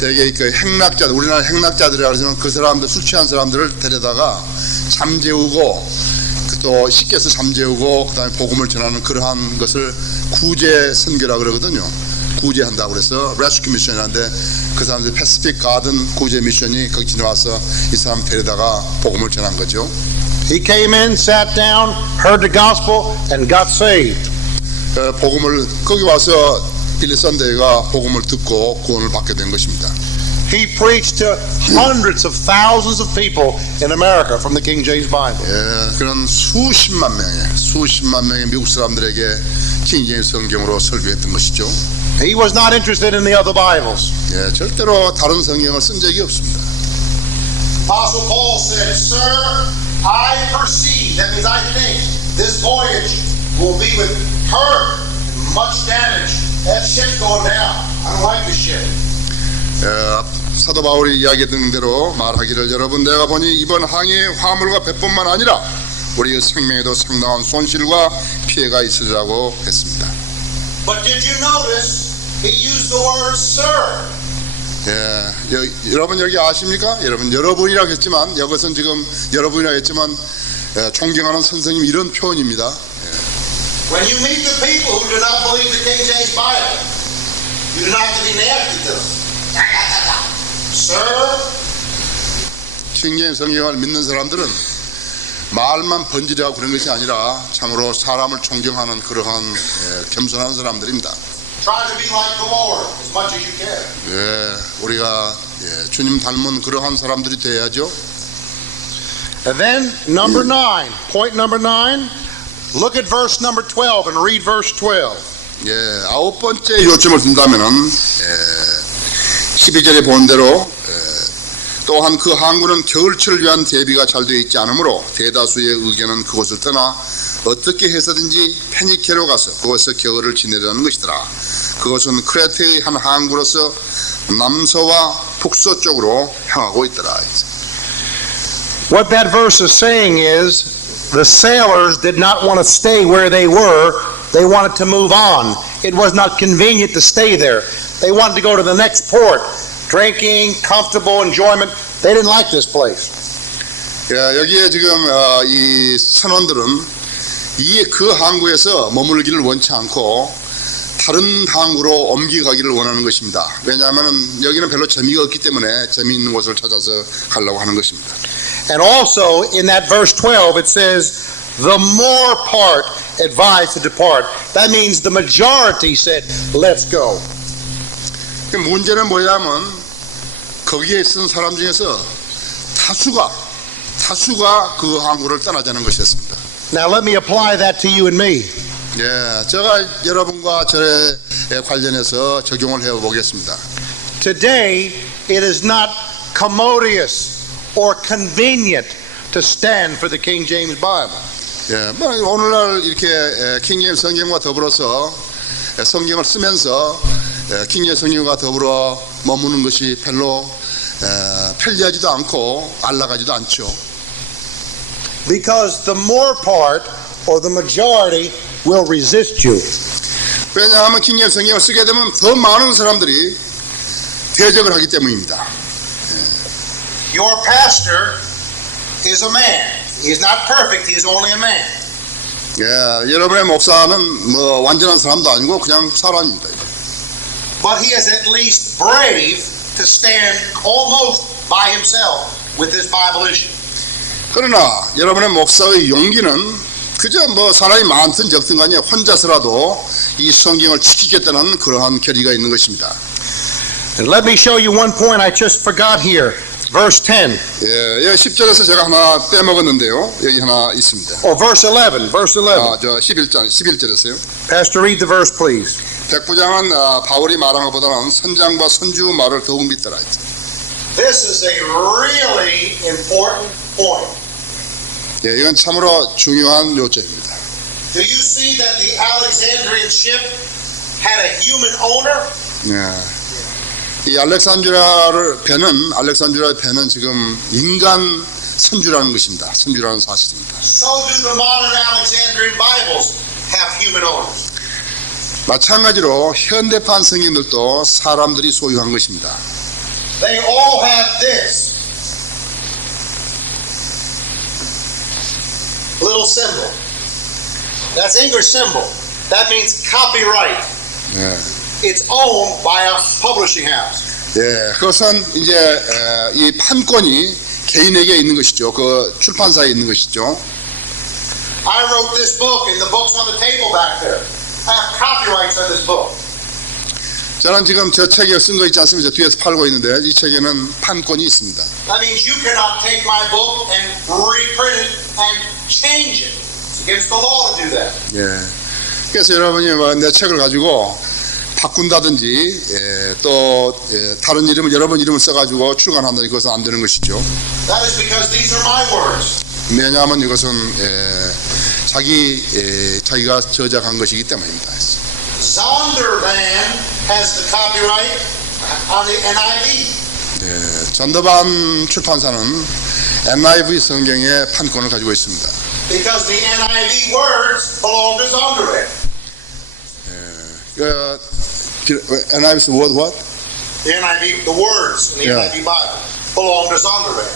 되게 그 행락자들, 우리나라 행락자들이라고 하면 그 사람들 술 취한 사람들을 데려다가 잠재우고 또 씻겨서 잠재우고 그다음에 복음을 전하는 그러한 것을 구제 선교라 그러거든요. 구제한다고 그래서 레스큐 미션이라는데 그 사람들이 패시픽 가든 구제 미션이 거기 지나와서 이 사람 데려다가 복음을 전한 거죠. He came in, sat down, heard the gospel, and got saved. 복음을 거기 와서 빌리 선데이가 복음을 듣고 구원을 받게 된 것입니다. He preached to hundreds of thousands of people in America from the King James Bible. 그런 수십만 명의 미국 사람들에게 킹 제임스 성경으로 설교했던 것이죠. He was not interested in the other Bibles. 절대로 다른 성경을 쓴 적이 없습니다. Apostle Paul said, "Sir, I perceive," that means I think, "this voyage will be with hurt and much damage. That ship's going down. I don't like this ship." 사도 바울이 이야기했던 대로 말하기를 여러분 내가 보니 이번 항해에 화물과 배뿐만 아니라 우리의 생명에도 상당한 손실과 피해가 있으리라고 했습니다. But did you notice he used the word sir? 여러분 여기 아십니까? 여러분이라고 했지만 이것은 지금 여러분이라고 했지만 존경하는 선생님 이런 표현입니다. When you meet the people who do not believe the King James Bible, you do not have to be nasty to them. Sir, 킹 제임스 성경을 믿는 사람들은 말만 번지르하고 그런 것이 아니라 참으로 사람을 존경하는 그러한 겸손한 사람들입니다. try to be like the Lord as much as you can. 우리가 주님 닮은 그러한 사람들이 돼야죠. And then number 9, point number 9, look at verse number 12 and read verse 12. 아홉 번째 요점을 둔다면은 12절에 본 대로 또한 그 항구는 겨울철을 위한 대비가 잘 되어 있지 않으므로 대다수의 의견은 그곳을 떠나 어떻게 해서든지 페니케로 가서 그곳에서 겨울을 지내려는 것이더라. 그것은 크레테의 한 항구로서 남서와 북서쪽으로 향하고 있더라. What that verse is saying is the sailors did not want to stay where they were. They wanted to move on. It was not convenient to stay there. They wanted to go to the next port. Drinking, comfortable enjoyment. They didn't like this place. 여기에 지금 이 선원들은 그 항구에서 머물기를 원치 않고 다른 항구로 옮겨가기를 원하는 것입니다. 왜냐하면 여기는 별로 재미가 없기 때문에 재미있는 곳을 찾아서 가려고 하는 것입니다. And also in that verse 12 it says the more part advised to depart. That means the majority said let's go. 문제는 뭐냐면 거기에 있는 사람 중에서 다수가 그 항구를 떠나자는 것이었습니다. Now let me apply that to you and me. 제가 여러분과 저에 관련해서 적용을 해보겠습니다. Today it is not commodious or convenient to stand for the King James Bible. 오늘날 이렇게 킹 제임스 성경과 더불어서 성경을 쓰면서 킹 제임스 성경과 더불어 머무는 것이 별로 편리하지도 않고 안락하지도 않죠. Because the more part or the majority will resist you. 왜냐하면 킹 제임스 성경을 쓰게 되면 더 많은 사람들이 대적을 하기 때문입니다. Your pastor is a man. He is not perfect. He is only a man. 예, 여러분의 목사는 뭐 완전한 사람도 아니고 그냥 사람입니다. But he is at least brave to stand almost by himself with this Bible issue. 그러나 여러분의 목사의 용기는 그저 뭐 사람이 많든 적든 간에 혼자서라도 이 성경을 지키겠다는 그러한 결의가 있는 것입니다. And let me show you one point I just forgot here. Verse 10. 예, 여기 10절에서 제가 하나 빼먹었는데요. 여기 하나 있습니다. Oh, verse 11. Verse 11. 저 11절에서요. Pastor, read the verse, please. 백부장은 바울이 말한 것보다는 선장과 선주 말을 더욱 믿더라. This is a really important point. 예, 이건 참으로 중요한 요점입니다. Do you see that the Alexandrian ship had a human owner? 예. 이 알렉산드리아의 배는 지금 인간 선주라는 것입니다. 선주라는 사실입니다. So do the modern Alexandrian Bibles have human owners. 마찬가지로 현대판 성경들도 사람들이 소유한 것입니다. They all have this little symbol. That's English symbol. That means copyright. 예. It's owned by a publishing house. 예, 그것은 이제 이 판권이 개인에게 있는 것이죠. 그 출판사에 있는 것이죠. I wrote this book, and the book's on the table back there. I have copyrights on this book. 저는 지금 저 책에 쓴 거 있지 않습니까? 뒤에서 팔고 있는데 이 책에는 판권이 있습니다. That means you cannot take my book and reprint it and change it. It's against the law to do that. 예. 그래서 여러분이 뭐 내 책을 가지고 바꾼다든지 또 다른 이름을 여러분 이름을 써가지고 출간한다든지 그것은 안 되는 것이죠. That is because these are my words. 왜냐하면 이것은 자기가 저작한 것이기 때문입니다. Zondervan has the copyright on the NIV. 네, 전더반 출판사는 NIV 성경의 판권을 가지고 있습니다. Because the NIV words belong to Zondervan. NIV's word what? The NIV, the words in the Yeah. NIV Bible belong to Zondervan.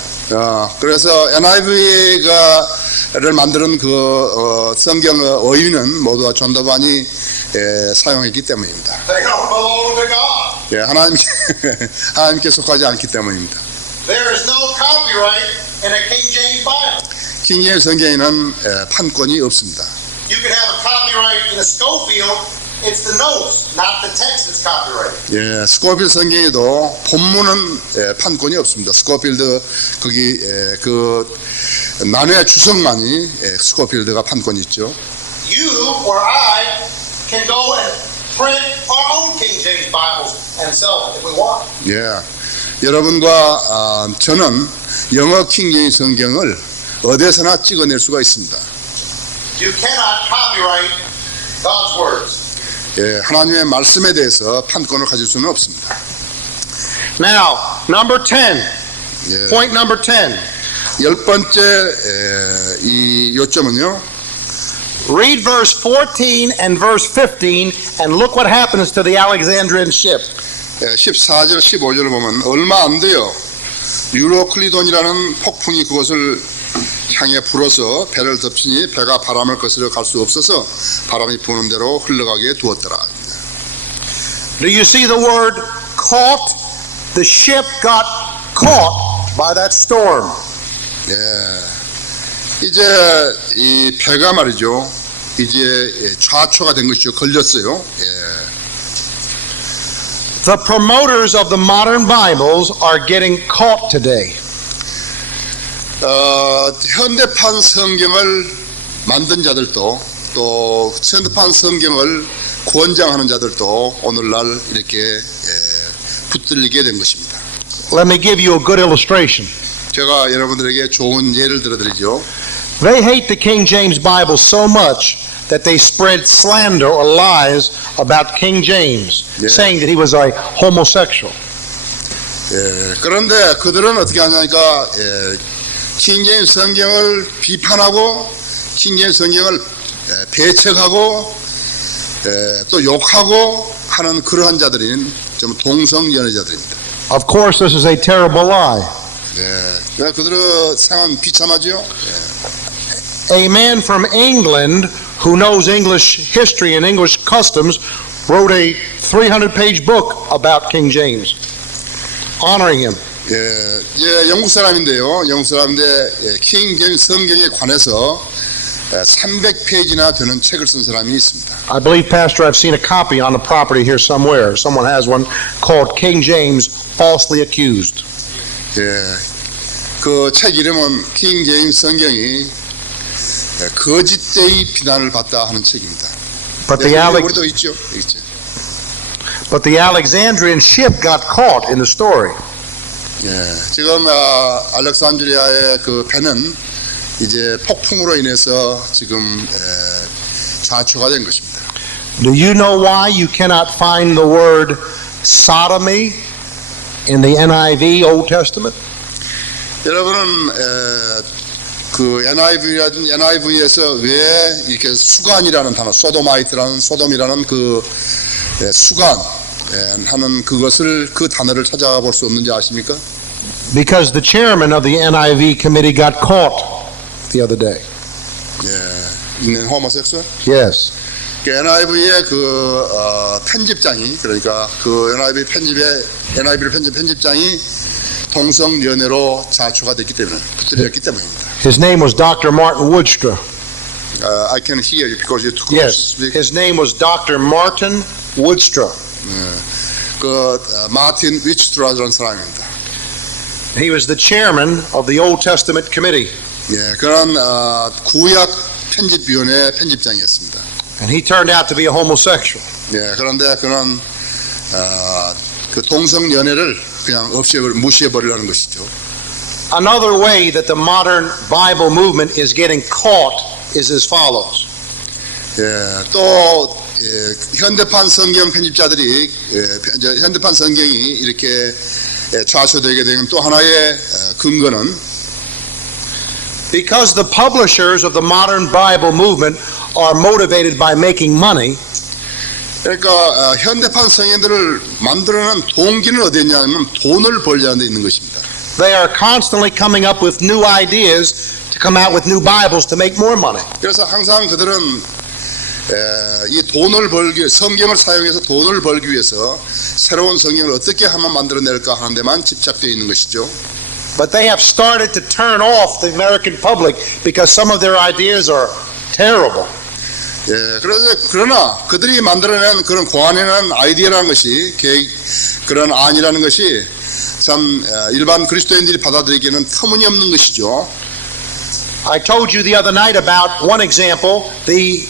그래서 NIV를 만드는 그 성경의 어휘는 모두 전더반이 사용했기 때문입니다. They don't belong to God. 예, 하나님께 속하지 않기 때문입니다. There is no copyright in a King James Bible. 킹제임스 성경에는 판권이 없습니다. You can have a copyright in a Schofield. It's the notes, not the text that's copyrighted. 예, 스코필드 성경에도 본문은 판권이 없습니다. 스코필드 거기 그 난회 주석만이 스코필드가 판권이 있죠. You or I can go and print our own King James Bibles and sell them if we want. 예, 여러분과 저는 영어 킹제임스 성경을 어디서나 찍어낼 수가 있습니다. You cannot copyright God's words. 예, 하나님의 말씀에 대해서 판권을 가질 수는 없습니다. Now, number 10. 예, Point number 10. 10번째 이 요점은요. Read verse 14 and verse 15 and look what happens to the Alexandrian ship. 14절 15절을 보면 얼마 안 돼요. 유로클리돈이라는 폭풍이 그것을 향해 불어서 배를 덮치니 배가 바람을 거스려 갈 수 없어서 바람이 부는 대로 흘러가게 두었더라. Do you see the word caught? The ship got caught by that storm. 예, 이제 이 배가 말이죠. 이제 좌초가 된 것이죠. 걸렸어요. 예. The promoters of the modern Bibles are getting caught today. 현대판 성경을 만든 자들도 또 현대판 성경을 권장하는 자들도 오늘날 이렇게 붙들리게 된 것입니다. Let me give you a good illustration. 제가 여러분들에게 좋은 예를 들어드리죠. They hate the King James Bible so much that they spread slander or lies about King James, Yeah. saying that he was a homosexual. 그런데 그들은 어떻게 하냐니까 킹제임스 성경을 비판하고 킹제임스 성경을 배척하고 또 욕하고 하는 그러한 자들인 좀 동성연애자들입니다. Of course, this is a terrible lie. 그들의 생활은 비참하죠. A man from England who knows English history and English customs, wrote a 300-page book about King James, honoring him. 예, 영국 사람인데요. 영국 사람인데 킹 제임스 성경에 관해서 300페이지나 되는 책을 쓴 사람이 있습니다. I believe, Pastor, I've seen a copy on the property here somewhere. Someone has one called King James Falsely Accused. 예, 그 책 이름은 킹 제임스 성경이 거짓되이 비난을 받다 하는 책입니다. But 우리도 있죠. But the Alexandrian ship got caught in the story. 예, 지금 알렉산드리아의 그 배는 이제 폭풍으로 인해서 지금 좌초가 된 것입니다. Do you know why you cannot find the word sodomy in the NIV Old Testament? 여러분은 그 NIV에서 왜 이렇게 수간이라는 단어, 소돔이라는 그 수간 하는 그것을 그 단어를 찾아볼 수 없는지 아십니까? Because the chairman of the NIV committee got caught the other day. 있는 homosexual? Yes. 그 NIV의 그 편집장이 그러니까 그 NIV를 편집장이 동성 연애로 자초가 됐기 때문에 붙들렸기 때문입니다. His name was Dr. Martin Woodstruck. I can hear you because you're too close to Yes. speak. His name was Dr. Martin Woodstruck. 그 마틴 위츠트라라는 사람입니다. He was the chairman of the Old Testament committee. 예, 그런 구약 편집위원회 편집장이었습니다. And he turned out to be a homosexual. 예, 그런데 그런 그 동성 연애를 그냥 무시해 버리려는 것이죠. Another way that the modern Bible movement is getting caught is as follows. 예, 또 현대판 성경 편집자들이 현대판 성경이 이렇게 좌초되게 된 또 하나의 근거는 Because the publishers of the modern Bible movement are motivated by making money, 그러니까 현대판 성경들을 만들어낸 동기는 어디에 있냐면 돈을 벌려는 데 있는 것입니다. they are constantly coming up with new ideas to come out with new Bibles to make more money. 그래서 항상 그들은 이 돈을 벌기 성경을 사용해서 돈을 벌기 위해서 새로운 성경을 어떻게 하면 만들어낼까 하는 데만 집착되어 있는 것이죠. But they have started to turn off the American public because some of their ideas are terrible. 예, 그러나 그들이 만들어낸 그런 고안해낸 아이디어라는 것이 그런 안이라는 것이 참 일반 그리스도인들이 받아들이기에는 터무니없는 것이죠. I told you the other night about one example, the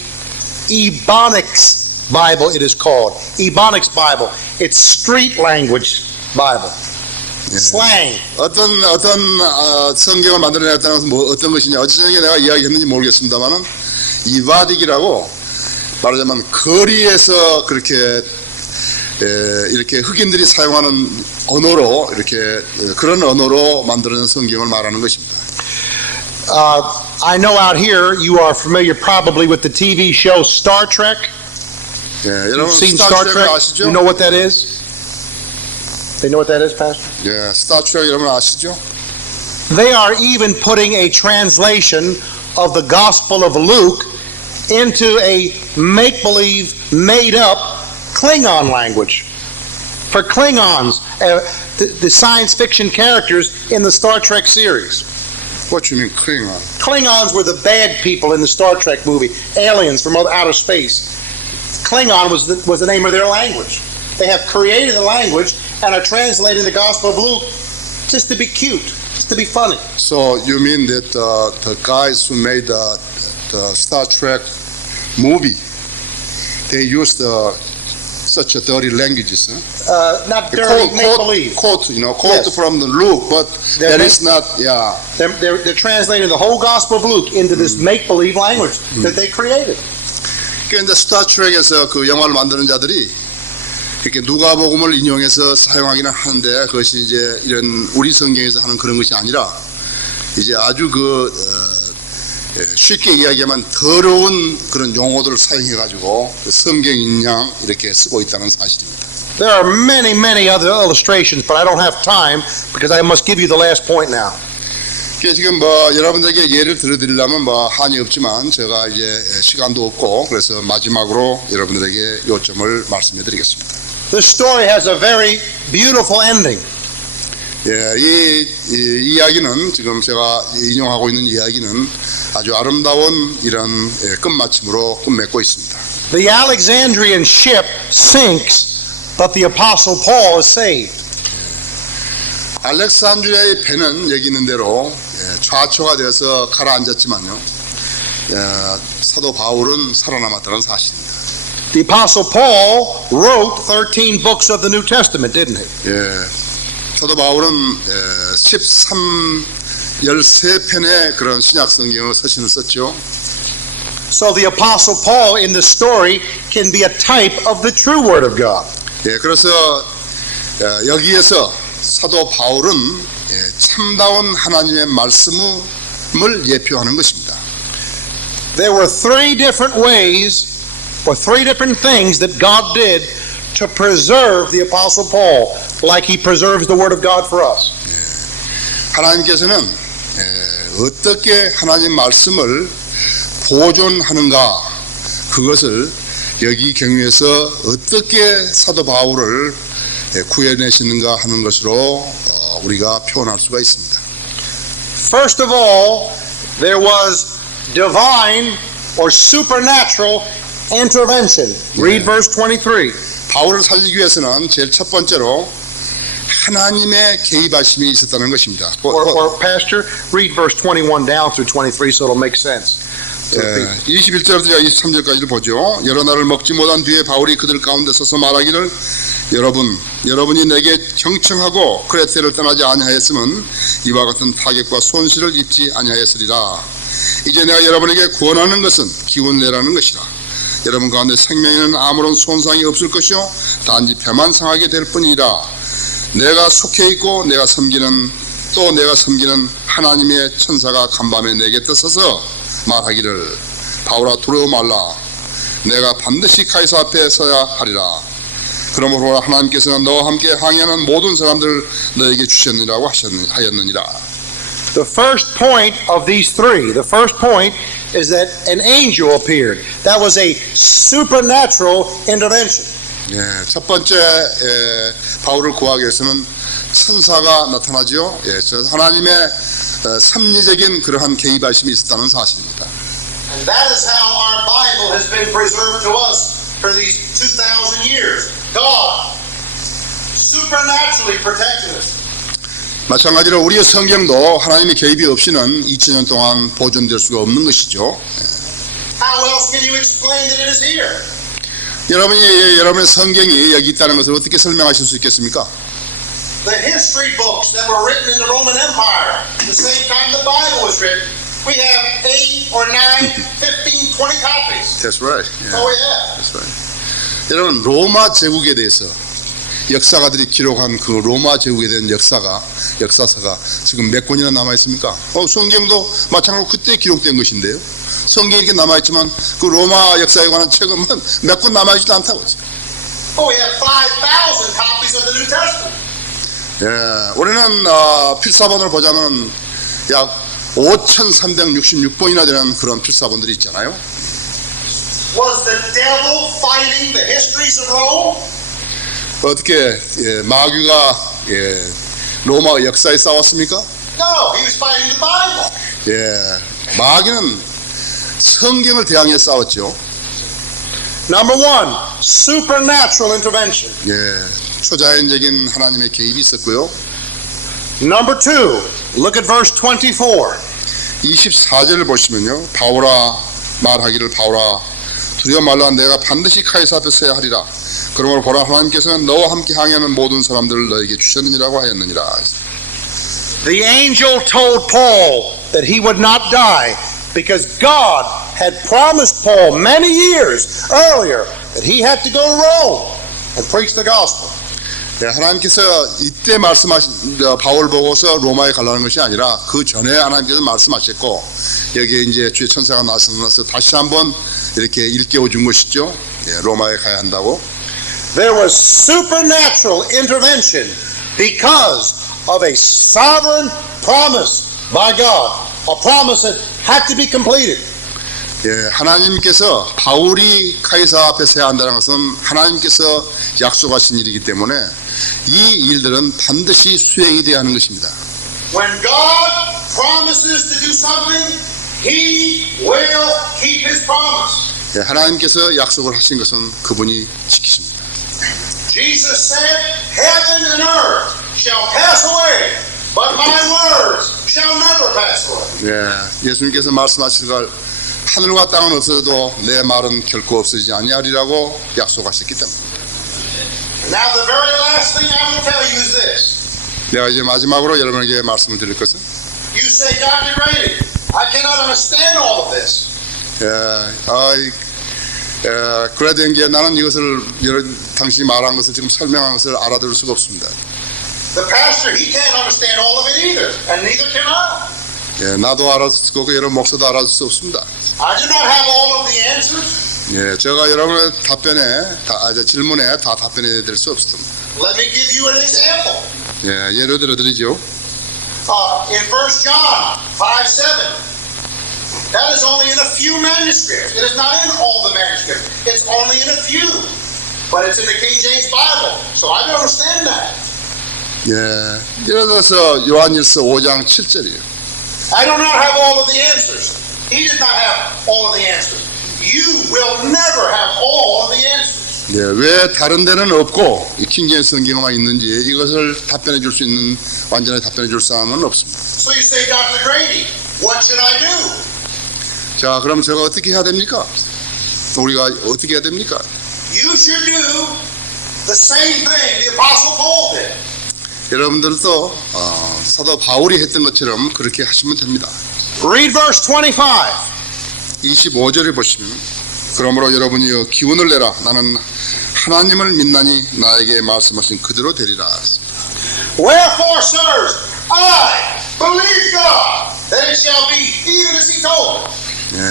Ebonics Bible it is called. Ebonics Bible. It's street language Bible. Slang. 어떤 성경을 만들어냈다는 것은 어떤 것이냐 어제 저녁에 내가 이야기했는지 모르겠습니다만은 이바딕이라고 말하자면 거리에서 그렇게 이렇게 흑인들이 사용하는 언어로 이렇게 그런 언어로 만들어낸 성경을 말하는 것입니다. I know out here you are familiar probably with the TV show Star Trek. 예, 여러분 You've seen Star Trek? 아시죠? You know what that is? They know what that is, Pastor? 예, 스타트랙 여러분 아시죠? They are even putting a translation of the Gospel of Luke into a make-believe, made-up Klingon language. For Klingons, the science fiction characters in the Star Trek series. What you mean Klingon? Klingons were the bad people in the Star Trek movie, aliens from outer space. Klingon was the name of their language. They have created a language and are translating the Gospel of Luke just to be cute, just to be funny. So you mean that the guys who made the Star Trek movie, they used such a dirty languages, huh? Not dirty, make-believe. Quote Yes. from the Luke, but They're that is not, yeah. They're translating the whole Gospel of Luke into this make-believe language that they created. 그러니까 이제 스타트랙에서 그 영화를 만드는 자들이 이렇게 누가복음을 인용해서 사용하기는 하는데 그것이 이제 이런 우리 성경에서 하는 그런 것이 아니라 이제 아주 쉽게 이야기하면 더러운 그런 용어들을 사용해가지고 성경인 양 이렇게 쓰고 있다는 사실입니다. There are many other illustrations, but I don't have time because I must give you the last point now. 지금 여러분들에게 예를 들어드리려면 한이 없지만 제가 이제 시간도 없고 그래서 마지막으로 여러분들에게 요점을 말씀해드리겠습니다. This story has a very beautiful ending. 이 이야기는 지금 제가 인용하고 있는 이야기는 아주 아름다운 이런 끝마침으로 끝맺고 있습니다. The Alexandrian ship sinks, but the Apostle Paul is saved. 알렉산드리아의 배는 여기 있는 대로 좌초가 되어서 가라앉았지만요, 사도 바울은 살아남았다는 사실입니다. The Apostle Paul wrote 13 books of the New Testament, didn't he? 사도 바울은 13편의 그런 신약 성경의 서신을 썼죠. So the Apostle Paul in the story can be a type of the true Word of God. 그래서 여기에서 사도 바울은 참다운 하나님의 말씀을 예표하는 것입니다. There were three different ways or three different things that God did to preserve the Apostle Paul, like he preserves the Word of God for us. 하나님께서는 어떻게 하나님 말씀을 보존하는가, 그것을 여기 경유에서 어떻게 사도 바울을 구해내시는가 하는 것으로 우리가 표현할 수가 있습니다. First of all, there was divine or supernatural intervention. Read verse 23. 바울을 살리기 위해서는 제일 첫 번째로 하나님의 개입하심이 있었다는 것입니다. Or Pastor, read verse 21 down through 23 so it'll make sense. 21절부터 23절까지를 보죠. 여러 날을 먹지 못한 뒤에 바울이 그들 가운데 서서 말하기를, 여러분이 내게 경청하고 크레테를 떠나지 아니하였으면 이와 같은 타격과 손실을 입지 아니하였으리라. 이제 내가 여러분에게 구원하는 것은 기운 내라는 것이라. 여러분 가운데 생명에는 아무런 손상이 없을 것이요 단지 배만 상하게 될 뿐이라. 내가 속해 있고 내가 섬기는 하나님의 천사가 간밤에 내게 떠서서 말하기를, 바울아 두려워 말라. 내가 반드시 카이사 앞에 서야 하리라. 그러므로 하나님께서는 너와 함께 항해하는 모든 사람들 너에게 주셨느라고 하였느니라. The first point of these three, the first point is that an angel appeared. That was a supernatural intervention. 첫 번째 바울을 구하기 위해서는 천사가 나타나죠. 하나님의 섭리적인 그러한 개입하심이 있었다는 사실입니다. And that is how our Bible has been preserved to us for these 2,000 years. God supernaturally protected us. 마찬가지로 우리의 성경도 하나님의 개입이 없이는 2000년 동안 보존될 수가 없는 것이죠. How else can you explain that it is here? 여러분의 성경이 여기 있다는 것을 어떻게 설명하실 수 있겠습니까? The history books that were written in the Roman Empire, the same time the Bible was written, we have 8 or 9, 15, 20 copies. That's right. Oh yeah. That's right. 여러분, 로마 제국에 대해서 역사가들이 기록한 그 로마 제국에 대한 역사가 지금 몇 권이나 남아 있습니까? 성경도 마찬가지로 그때 기록된 것인데요. 성경이 이렇게 남아 있지만 그 로마 역사에 관한 책은 몇 권 남아 있지도 않다고 했어요. Oh, we have 5,000 copies of the New Testament. 우리는 필사본을 보자면 약 5,366번이나 되는 그런 필사본들이 있잖아요. Was the devil fighting the histories of Rome? 어떻게 마귀가 로마 역사에 싸웠습니까? No, he was fighting the Bible. 마귀는 성경을 대항해 싸웠죠. Number one, supernatural intervention. 초자연적인 하나님의 개입이 있었고요. Number two, look at verse 24. 24절을 보시면요, 바울아 두려워 말라. 내가 반드시 카이사 앞에 서야 하리라. 그러므로 보라, 하나님께서는 너와 함께 항해하는 모든 사람들을 너에게 주셨느니라고 하였느니라. The angel told Paul that he would not die because God had promised Paul many years earlier that he had to go to Rome and preach the gospel. 하나님께서 이때 말씀하신 바울 보고서 로마에 가라는 것이 아니라 그 전에 하나님께서 말씀하셨고, 여기에 이제 주의 천사가 나서서 다시 한번 이렇게 일깨워 준 것이죠. 로마에 가야 한다고. There was supernatural intervention because of a sovereign promise by God, a promise that had to be completed. 예, 하나님께서 바울이 카이사 앞에 서야 한다는 것은 하나님께서 약속하신 일이기 때문에 이 일들은 반드시 수행이 되어야 하는 것입니다. When God promises to do something, He will keep His promise. 예, 하나님께서 약속을 하신 것은 그분이 지키십니다. Jesus said, heaven and earth shall pass away, but my words shall never pass away. 예, 예수님께서 말씀하시기를 하늘과 땅은 없어도 내 말은 결코 없어지지 아니하리라고 약속하셨기 때문에. Now the very last thing I will tell you is this. 내가 이제 마지막으로 여러분에게 말씀을 드릴 것은 You say, Dr. Grady, I cannot understand all of this. 그래도 형제 나는 이것을 당신이 말한 것을 지금 설명한 것을 알아들을 수가 없습니다. The pastor, he can't understand all of it either, and neither can I. 예, 나도 알아들 수 없고 여러분 목사도 알아들 수 없습니다. I do not have all of the answers. 예, 제가 여러분의 질문에 다 답변해 드릴 수 없습니다. Let me give you an example. 예, 예를 들어 드리죠. In 1 John 5:7, that is only in a few manuscripts. It is not in all the manuscripts. It's only in a few. But it's in the King James Bible, so I don't understand that. 예, 예를 들어서 요한일서 5장 7절이에요. I do not have all of the answers. He does not have all of the answers. You will never have all of the answers. 예, 왜 다른 데는 없고 이 킹제임스 성경만 있는지 이것을 답변해 줄 수 있는 완전히 답변해 줄 사람은 없습니다. So you say, Dr. Grady, what should I do? 자, 그럼 제가 어떻게 해야 됩니까? 우리가 어떻게 해야 됩니까? You should do the same thing the Apostle Paul did. 여러분들도 사도 바울이 했던 것처럼 그렇게 하시면 됩니다. Read verse 25. 25절을 보시면 그러므로 여러분이여 기운을 내라 나는 하나님을 믿나니 나에게 말씀하신 그대로 되리라. Wherefore, sirs, I believe God that it shall be even as He told me. 예,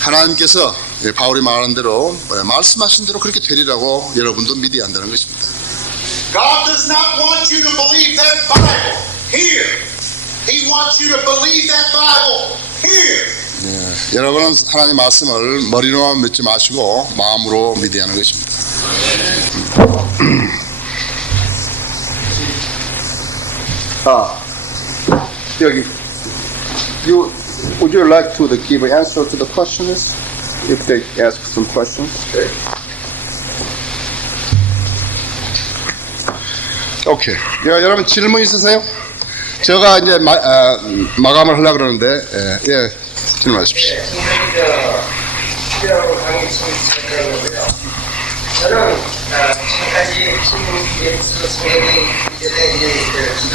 하나님께서 바울이 말한 대로 말씀하신 대로 그렇게 되리라고 여러분도 믿어야 한다는 것입니다. God does not want you to believe that Bible here. He wants you to believe that Bible here. 예, 여러분은 하나님의 말씀을 머리로만 믿지 마시고 마음으로 믿어야 하는 것입니다. 여기 would you like to give an answer to the questions if they ask some questions? 오케이. 여러분 질문 있으세요? 제가 이제 마감을 하려고 그러는데 예, 질문하십시오. 저는 지금까지 신문기에서 성경이 이제 기존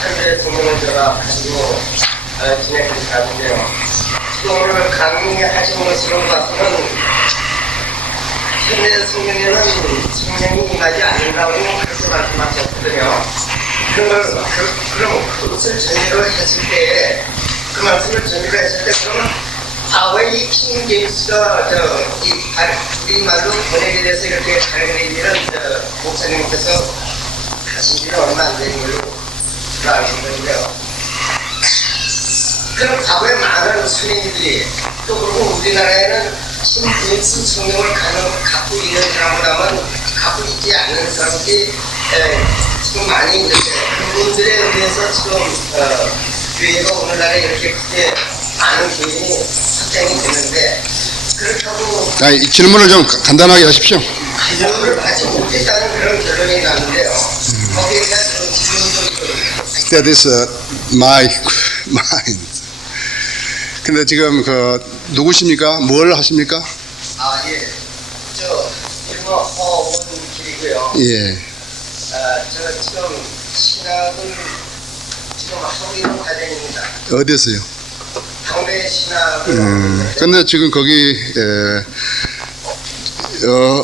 현재 성경을 제가 가지고 진행해 가는데요. 지금 오늘 강의하신 것으로 봐서는 현대 성경에는 성령이 임하지 않는다고 그렇게 말씀하셨거든요. 그럼 그것을 전제로 했을 때, 그 말씀을 전제로 했을 때, 그러면 과거의 이 킹제임스가 우리 말로 번역에 대해서 이렇게 다른 얘기는 목사님께서 하신 지는 얼마 안 되는 걸로 알고 있는데요. 그럼 과거에 많은 스님들이 또 그리고 우리나라에는 신제임스 성경을 갖고 있는 사람보다는 갖고 있지 않는 사람들이 지금 많이 있는데 그분들에 의해서 지금 교회가 오늘날에 이렇게 크게 많은 교인이 확장이 되는데 그렇다고 이 질문을 좀 간단하게 하십시오. 기존을 받지 못했다는 그런 결론이 나는데요. 거기에 대한 질문도 That is my mind. 근데 지금 누구십니까? 뭘 하십니까? 예. 저 이름은 허원길이고요. 예. 저 지금 신학을 지금 하고 있는 과정입니다. 어디서요? 당대 신학을 근데 지금 거기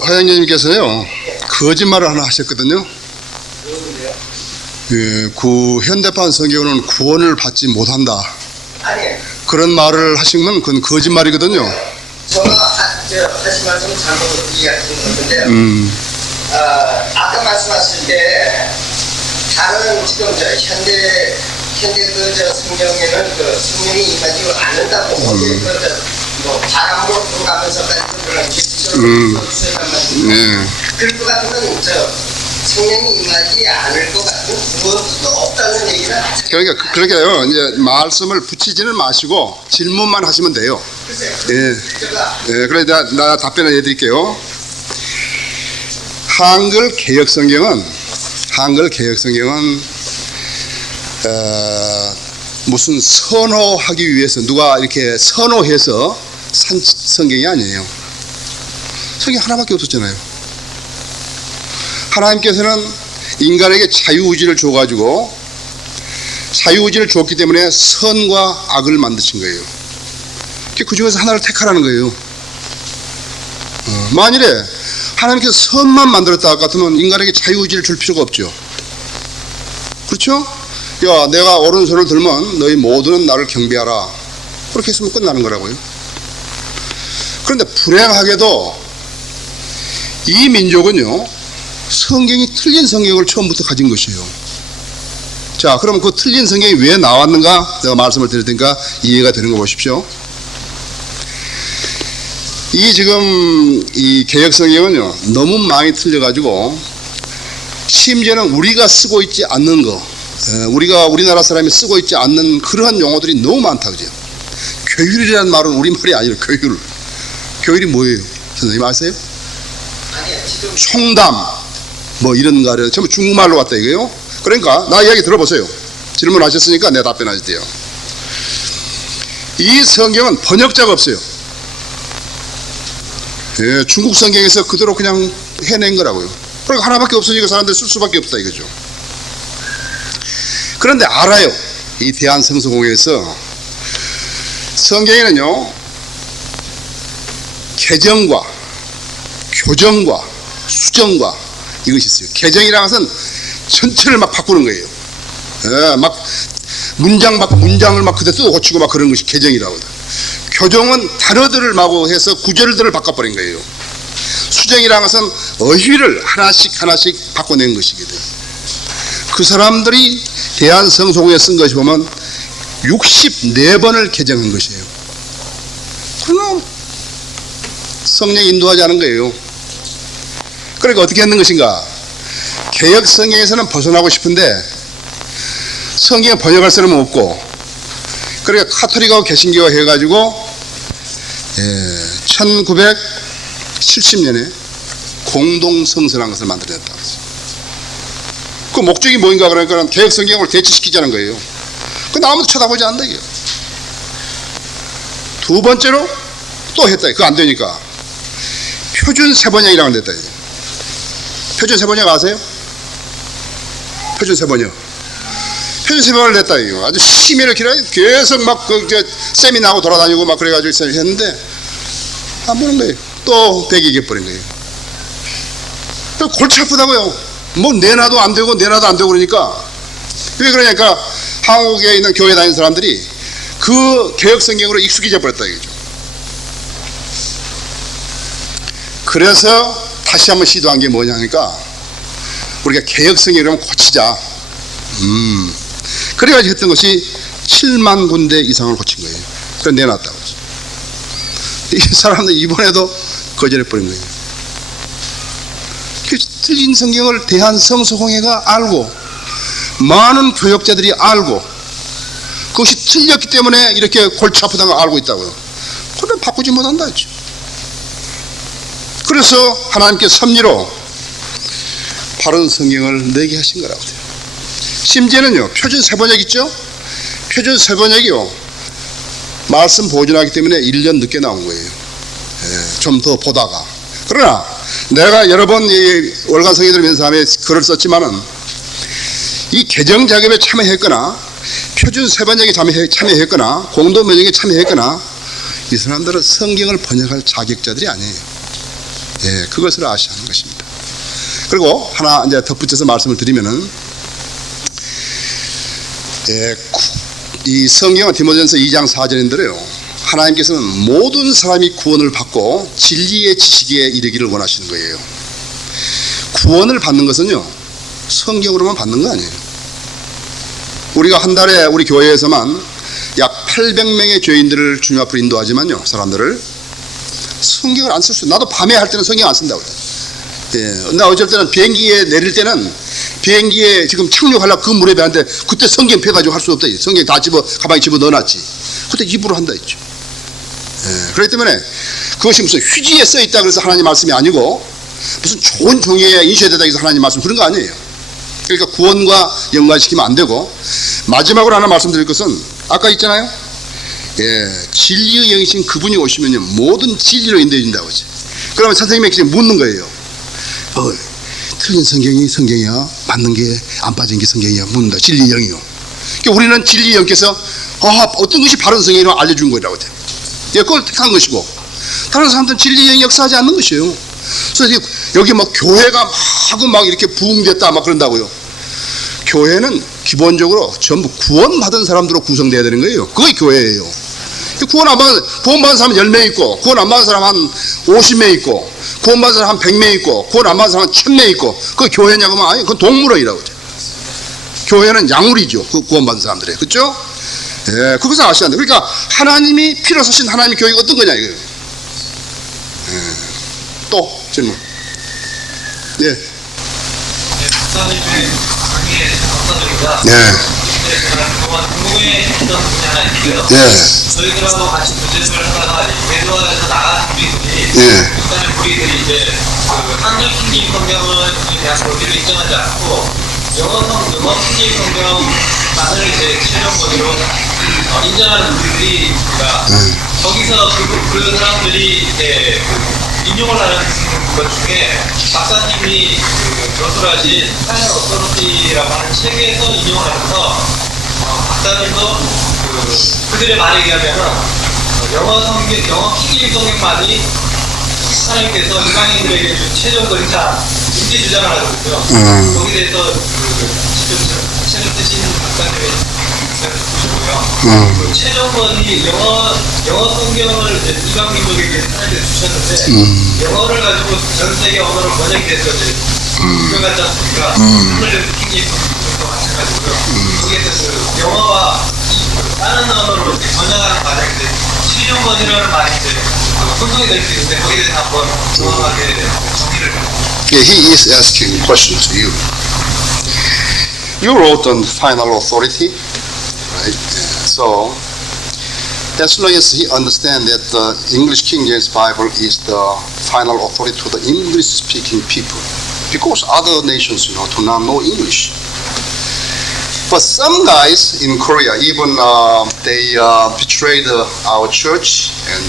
하양님께서요 거짓말을 하나 하셨거든요. 그런데요. 그 현대판 성경은 구원을 받지 못한다. 아니, 그런 말을 하시면 그건 거짓말이거든요. 제가 하신 말씀 잘못 이해하신 건데요. 아까 말씀하실 때 다른 지금 현대 현재 그 성경에는 그 성령이 임하지 않는다고 어제 뭐 바람으로 불어가면서까지 그런 질서를 쓰였단 말이죠. 네. 그럴 것 같으면 성령이 임하지 않을 것 같은 무엇도 없다는 얘기는 그러니까 그렇게요. 이제 말씀을 붙이지는 마시고 질문만 하시면 돼요. 글쎄요. 예. 제가 그래 나 답변을 해드릴게요. 한글 개혁 성경은 무슨 선호하기 위해서 누가 이렇게 선호해서 산 성경이 아니에요. 성경 하나밖에 없었잖아요. 하나님께서는 인간에게 자유의지를 줘가지고 자유의지를 줬기 때문에 선과 악을 만드신 거예요. 그 중에서 하나를 택하라는 거예요. 만일에 하나님께서 선만 만들었다 같으면 인간에게 자유의지를 줄 필요가 없죠. 그렇죠? 야, 내가 오른손을 들면 너희 모두는 나를 경배하라. 그렇게 했으면 끝나는 거라고요. 그런데 불행하게도 이 민족은요, 성경이 틀린 성경을 처음부터 가진 것이에요. 자, 그럼 그 틀린 성경이 왜 나왔는가? 제가 말씀을 드릴 테니까 이해가 되는 거 보십시오. 이 개혁 성경은요, 너무 많이 틀려가지고, 심지어는 우리가 쓰고 있지 않는 거, 우리나라 사람이 쓰고 있지 않는 그러한 용어들이 너무 많다, 그죠? 교율이라는 말은 우리말이 아니라 교율. 교율이 뭐예요? 선생님 아세요? 아니요 지금 총담, 뭐 이런 거를 전부 중국말로 왔다 이거요. 그러니까 나 이야기 들어보세요. 질문하셨으니까 내가 답변하실게요. 이 성경은 번역자가 없어요. 예, 중국 성경에서 그대로 그냥 해낸 거라고요. 그러니까 하나밖에 없으니까 사람들이 쓸 수밖에 없다 이거죠. 그런데 알아요. 이 대한성서공회에서 성경에는요, 개정과 교정과 수정과 이것이 있어요. 개정이라는 것은 전체를 막 바꾸는 거예요. 예, 막 문장을 막 그대로 뜯어 고치고 막 그런 것이 개정이라고. 교정은 단어들을 마구 해서 구절들을 바꿔버린 거예요. 수정이라는 것은 어휘를 하나씩 바꿔낸 것이거든요. 그 사람들이 대한성서공회에 쓴 것이 보면 64번을 개정한 것이에요. 그러나 성령이 인도하지 않은 거예요. 그러니까 어떻게 했는 것인가? 개혁 성경에서는 벗어나고 싶은데 성경에 번역할 사람은 없고, 그러니까 카톨릭하고 개신교가 해가지고 1970년에 공동성서라는 것을 만들어냈다. 그 목적이 뭐인가? 그러니까 개혁 성경을 대치시키자는 거예요. 그 아무도 쳐다보지 않는다 이게요. 두 번째로 또 했다. 그거 안 되니까 표준 세번역이라고 냈다. 표준 세번역 아세요? 표준 세번역을 냈다 이거. 아주 심의를 길어요. 계속 막 세미나하고 돌아다니고 막 그래가지고 했는데 안 보는 거예요. 또 배기게 버린 거예요. 골치 아프다고요. 뭐 내놔도 안 되고 그러니까. 왜 그러냐니까 한국에 있는 교회 다니는 사람들이 그 개혁 성경으로 익숙해져 버렸다 이거죠. 그래서 다시 한번 시도한 게 뭐냐니까 우리가 개혁 성경을 고치자. 그래가지고 했던 것이 7만 군데 이상을 고친 거예요. 그래서 내놨다고. 이 사람들 이번에도 거절해버린 거예요. 그 틀린 성경을 대한성서공회가 알고 많은 교역자들이 알고 그것이 틀렸기 때문에 이렇게 골치 아프다는 걸 알고 있다고요. 그걸 바꾸지 못한다 했죠. 그래서 하나님께 섭리로 바른 성경을 내게 하신 거라고 돼요. 심지어는요, 표준 세번역 있죠? 표준 세번역이요, 말씀 보존하기 때문에 1년 늦게 나온 거예요. 좀 더 보다가. 그러나 내가 여러 번 이 월간 성경들 면담에 글을 썼지만은 이 개정 작업에 참여했거나 표준 세번역에 참여했거나 공동 번역에 참여했거나 이 사람들은 성경을 번역할 자격자들이 아니에요. 그것을 아셔야 하는 것입니다. 그리고 하나 이제 덧붙여서 말씀을 드리면은 이 성경은 디모데전서 2장 4절인데요. 하나님께서는 모든 사람이 구원을 받고 진리의 지식에 이르기를 원하시는 거예요. 구원을 받는 것은요, 성경으로만 받는 거 아니에요. 우리가 한 달에 우리 교회에서만 약 800명의 죄인들을 주님 앞으로 인도하지만요, 사람들을 성경을 안 쓸 수. 나도 밤에 할 때는 성경 안 쓴다고. 예, 나 어쩔 때는 비행기에 내릴 때는 비행기에 지금 착륙하려고 그 물에 배는데 그때 성경 펴가지고 할 수 없다. 성경 다 가방에 집어 넣어놨지. 그때 입으로 한다 했죠. 예, 그렇기 때문에 그것이 무슨 휴지에 써 있다 그래서 하나님 말씀이 아니고 무슨 좋은 종이에 인쇄되다 해서 하나님 말씀 그런 거 아니에요. 그러니까 구원과 연관시키면 안 되고, 마지막으로 하나 말씀드릴 것은 아까 있잖아요. 예, 진리의 영이신 그분이 오시면요 모든 진리로 인도해 준다고 하죠. 그러면 선생님에게 묻는 거예요. 틀린 성경이 성경이야? 맞는 게 안 빠진 게 성경이야? 묻는다. 진리의 영이요. 그러니까 우리는 진리의 영께서 어떤 것이 바른 성경이라고 알려준 거라고 돼요. 예, 그걸 택한 것이고, 다른 사람들은 진리의 영이 역사하지 않는 것이에요. 그래서 여기 막 교회가 막 이렇게 부흥됐다 막 그런다고요. 교회는 기본적으로 전부 구원받은 사람들로 구성돼야 되는 거예요. 그게 교회예요. 구원받은 사람 10명 있고, 구원 안 받은 사람 한 50명 있고, 구원받은 사람 한 100명 있고, 구원 안 받은 사람 한 1000명 있고, 그게 교회냐고 하면 아니, 그건 동물원이라고 하죠. 교회는 약물이죠. 그 구원받은 사람들의. 그렇죠? 예, 그것을 아셔야 돼요. 그러니까 하나님이 피로 서신 하나님의 교회가 어떤 거냐 이거예요. 또 질문. 예. 목사님의 강의에 감사드립니다. 네. 제가 그동안 궁금해 했던 분이 하나 있는데요. 예. 저희들하고 같이 교제를 하다가 외도에서 나간 우리들이 예. 목사님 우리들이 이제 그 한글 킹김 성경을 대한 권리를 인정하지 않고 영어 킹김 성경만을 이제 최종권으로 인정하는 우리들이 거기서 그 사람들이 이제 인용을 하는 것 중에 박사님이 저술하신 파이널 어서리티라고 하는 책에서 인용을 하면서 박사님도 그들의 말에 의하면은 영어 킹김 성경만이 하나님께서 이방인들에게 준 최종 권위자 이렇게 주장을 하고 있고요. 거기에 대해서 직접 책을 쓰신 박사님의 보시고요. 최종 권위 영어 성경을 이방민족에게 하나님께 주셨는데 영어를 가지고 전 세계 언어로 번역이 돼서 유명하지 않습니까? 한글 킹김 성경도 마찬가지고요. 거기에 대해서 영어와 다른 언어로 이렇게 번역하는 과정인데 최종 권위라는 말이 이제 혼동이 될 수 있는데 거기에 대해서 한번 정확하게 정의를 Yeah, he is asking a question to you. You wrote on final authority, right? So, as long as he understands that the English King James Bible is the final authority to the English-speaking people, because other nations, do not know English. But some guys in Korea, even they betrayed our church and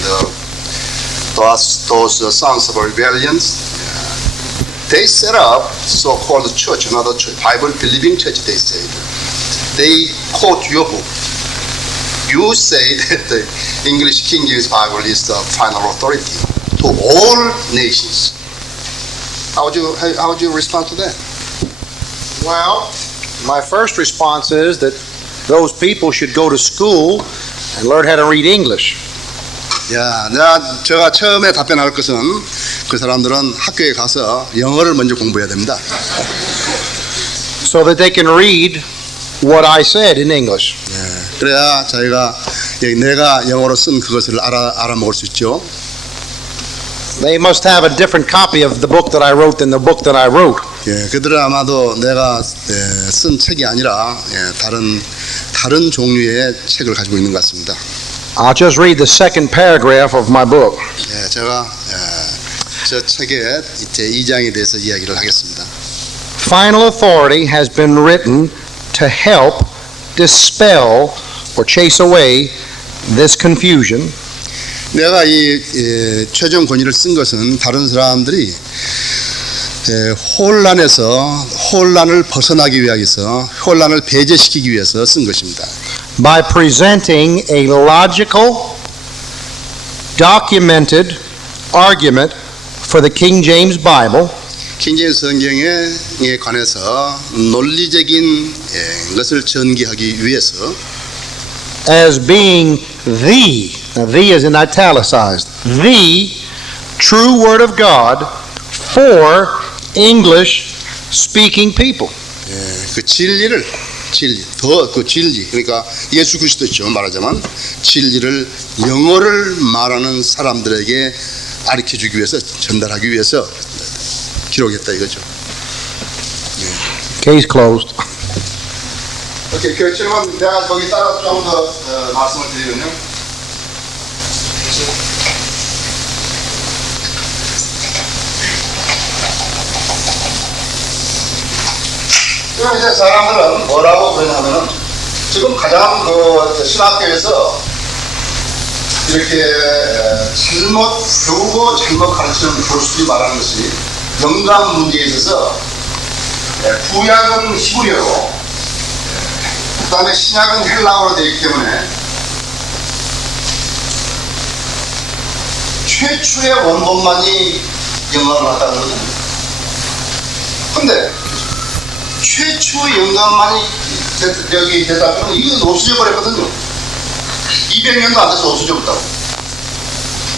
those sons of rebellions. They set up so-called church, another church, Bible-believing church, they say. They quote your book. You say that the English King James Bible is the final authority to all nations. How would you respond to that? Well, my first response is that those people should go to school and learn how to read English. 야, 제가 처음에 답변할 것은 그 사람들은 학교에 가서 영어를 먼저 공부해야 됩니다. So that they can read what I said in English. 예, 그래야 내가 영어로 쓴 그것을 알아먹을 수 있죠. They must have a different copy of the book that I wrote than the book that I wrote. 예, 그들은 아마도 내가 쓴 책이 아니라 다른 종류의 책을 가지고 있는 것 같습니다. I'll just read the second paragraph of my book. 예, 제가 저 책의 제2장에 대해서 이야기를 하겠습니다. Final authority has been written to help dispel or chase away this confusion. 내가 이 최종 권위를 쓴 것은 다른 사람들이 혼란을 벗어나기 위해서 혼란을 배제시키기 위해서 쓴 것입니다. By presenting a logical, documented argument for the King James Bible, 킹제임스 성경에 관해서 논리적인 것을 전개하기 위해서 as being the, now the is in italicized, the true Word of God for English speaking people. 그 진리를 진리, 더 그 진리, 그러니까 예수 그리스도죠. 말하자면 진리를 영어를 말하는 사람들에게 가르쳐주기 위해서, 전달하기 위해서 기록했다 이거죠. Case closed. 오케이, 그 질문 내가 거기 따라 좀 더 말씀을 드리면요. 지금 이제 사람들은 뭐라고 그러냐면은 지금 가장 그 신학교에서 이렇게 잘못 배우고 잘못 가르치는 교수들이 말하는 것이 영감 문제에 있어서 구약은 히브리어로 그 다음에 신약은 헬라어로 되어 있기 때문에 최초의 원본만이 영감을 받았다는 거거든요. 근데 최초의 영감만이 여기 대답하면 이거 없어져 버렸거든요. 200년도 안 돼서 없어져 버렸다고.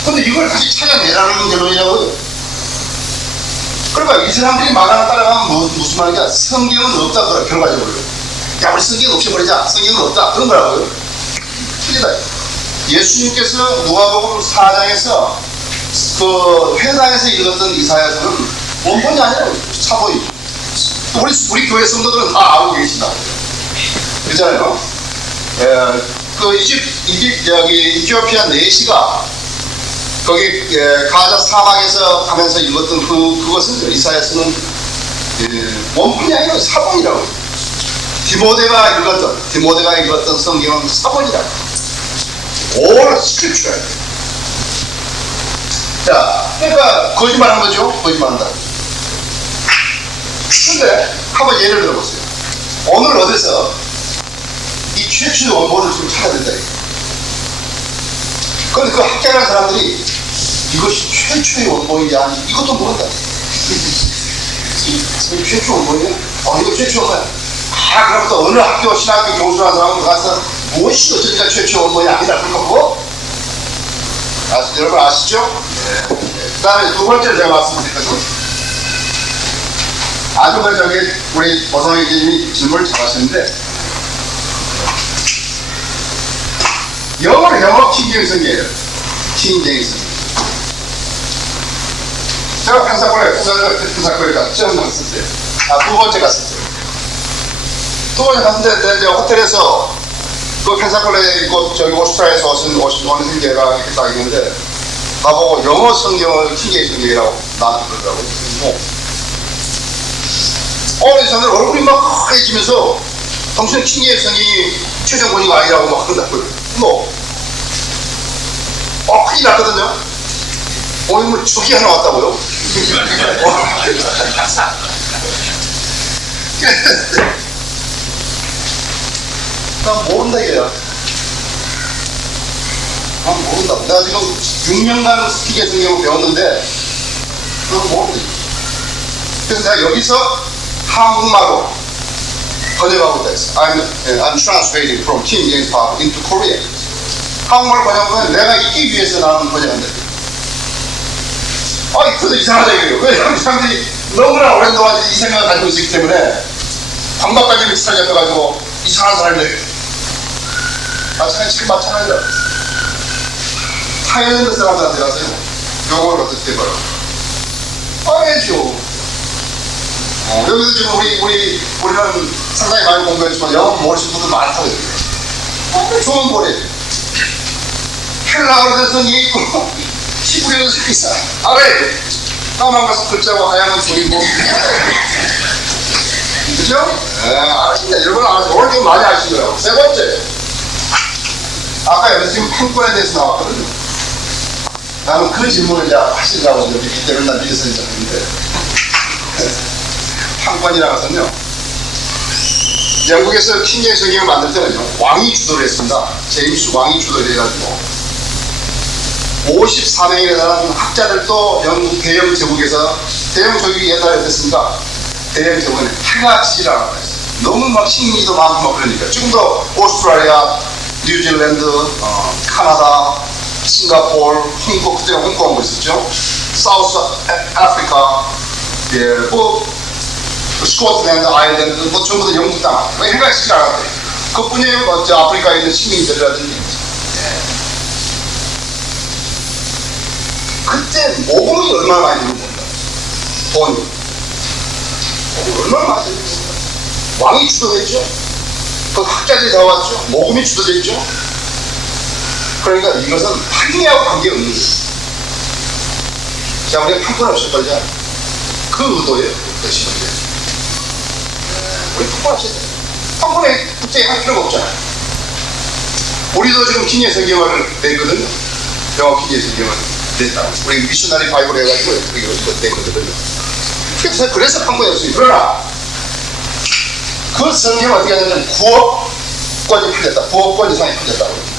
근데 이걸 다시 찾아내라는 결론이라고요. 그러니까 이 사람들이 말하는 따라가면 무슨 말이냐, 성경은 없다 그래. 결과적으로 야 우리 성경 없애버리자, 성경은 없다 그런 거라고요. 틀리다. 예수님께서 누가복음 4장에서 그 회당에서 읽었던 이사야서는 원본이 아니라 사보이. 우리 교회 성도들은 다 알고 계신다. 그렇잖아요. 그 이티오피아 내시가 거기 가자 사막에서 가면서 읽었던 그것은 이사야서는 원본이 아니라 사본이라고. 디모데가 읽었던 성경은 사본이라고. All Scripture. 자, 그러니까 거짓말한 거죠. 거짓말한다. 근데 한번 예를 들어보세요. 오늘 어디서 이 최초의 원본을 지금 찾아야 된다. 그런데 그 학교라는 사람들이 이것이 최초의 원본이냐 이것도 모른다. 이 최초 원본이야? 이거 최초 원본이야. 그럼 또 어느 학교 신학교 교수라는 사람은 가서 무엇이 어쩌니까 최초 원본이 아니다 그럴 거고. 여러분 아시죠? 네. 그 다음에 두 번째로 제가 말씀드릴 것은 아주 저기 우리 오성희 교수님이 질문을 잘하시는데 영어 킹제이성이에요. 킹제이성. 제가 펜사콜에 처음 갔었어요. 두 번째 갔었어요. 두 번째 갔는데 이제 호텔에서 그 펜사콜에 있고 저기 오스트라리아에서 오신 형제가 이렇게 딱 있는데 나보고 영어 성경을 킹제이성이라고 나한테 그러더라고요. 이 사람들 얼굴이 막 하얘지면서 당신은 킹제이성이 최종본이가 아니라고 막 그런다고요. 큰일 났거든요. 오늘 죽이 하나 왔다고요. 난 모른다 이거야. 난 모른다. 내가 지금 6년간 스피계 성경을 배웠는데 난 모른다. 그래서 내가 여기서 한국말로 번역하고 있다. I'm translating from King James Bible into Korean. 한국말 번역하면 내가 있기 위해서 나는 번역한다. 그것도 이상하다 이거예요. 왜냐하면 이 사람들이 너무나 오랜동안 이 생각을 가지고 있었기 때문에 광박까지 비슷하게 잡혀가지고 이상한 사람들. 지금 마찬가지다. 타일랜드 사람들한테 가서요. 요걸 어떻게 해봐요? 해줘. 여기서 지금 우리는 상당히 많이 공부했지만 영어 모르시는 분들 많다고 얘기해요. 좋은 거래. 헬라어로 된 성이 있고 히브리어로 써 있어. 알아야 돼. 까만 것은 글자고 하얀 종이고. 그죠? 알았습니다. 여러분 알았어요. 오늘 좀 많이 아시더라고요. 세 번째. 아까 여기서 지금 판권에 대해서 나왔거든요. 나는 그 질문을 이제 하시려고 믿기 때문에 난 믿어서 이제 했는데. 판권이라고 해서는요. 영국에서 킹제임 성경을 만들 때는요. 왕이 주도를 했습니다. 제임스 왕이 주도를 해가지고 54명에 대한 학자들도 영국 대영 제국에서 대영 제국이 옛날에 어땠습니까? 대영 제국은 해가 지지라고 했어요. 너무 막 식민지도 많고 막 그러니까 지금도 오스트라리아, 뉴질랜드, 카나다, 싱가포르, 홍콩 그때 홍콩하고 있었죠. 사우스 아프리카, 스코틀랜드, 아일랜드 뭐 전부 다 영국 땅. 왜 헷갈리지 않았대? 그뿐이에요. 뭐 저 아프리카에 있는 시민들이라든지. 그때 모금이 얼마나 많이 들고 온다. 돈이. 얼마나 많이 들고 온다. 왕이 주도했죠. 그 학자들이 다 왔죠. 모금이 주도됐죠. 그러니까 이것은 판매하고 관계없는 거예요. 자, 우리가 판권 없을 거냐? 그 의도예요. 뜻이 문제. 우리 판권 없어야 돼. 판권에 국제에 할 필요가 없잖아요. 우리도 지금 기니의 성경을 냈거든요. 영어 기니의 성경을 냈다고. 우리 미셔너리 바이블 해가지고 이거 냈거든요. 그래서 판권이 없어요. 그러나 그 성경 어떻게 하냐면 9억권이 풀렸다. 9억권 이상이 풀렸다고.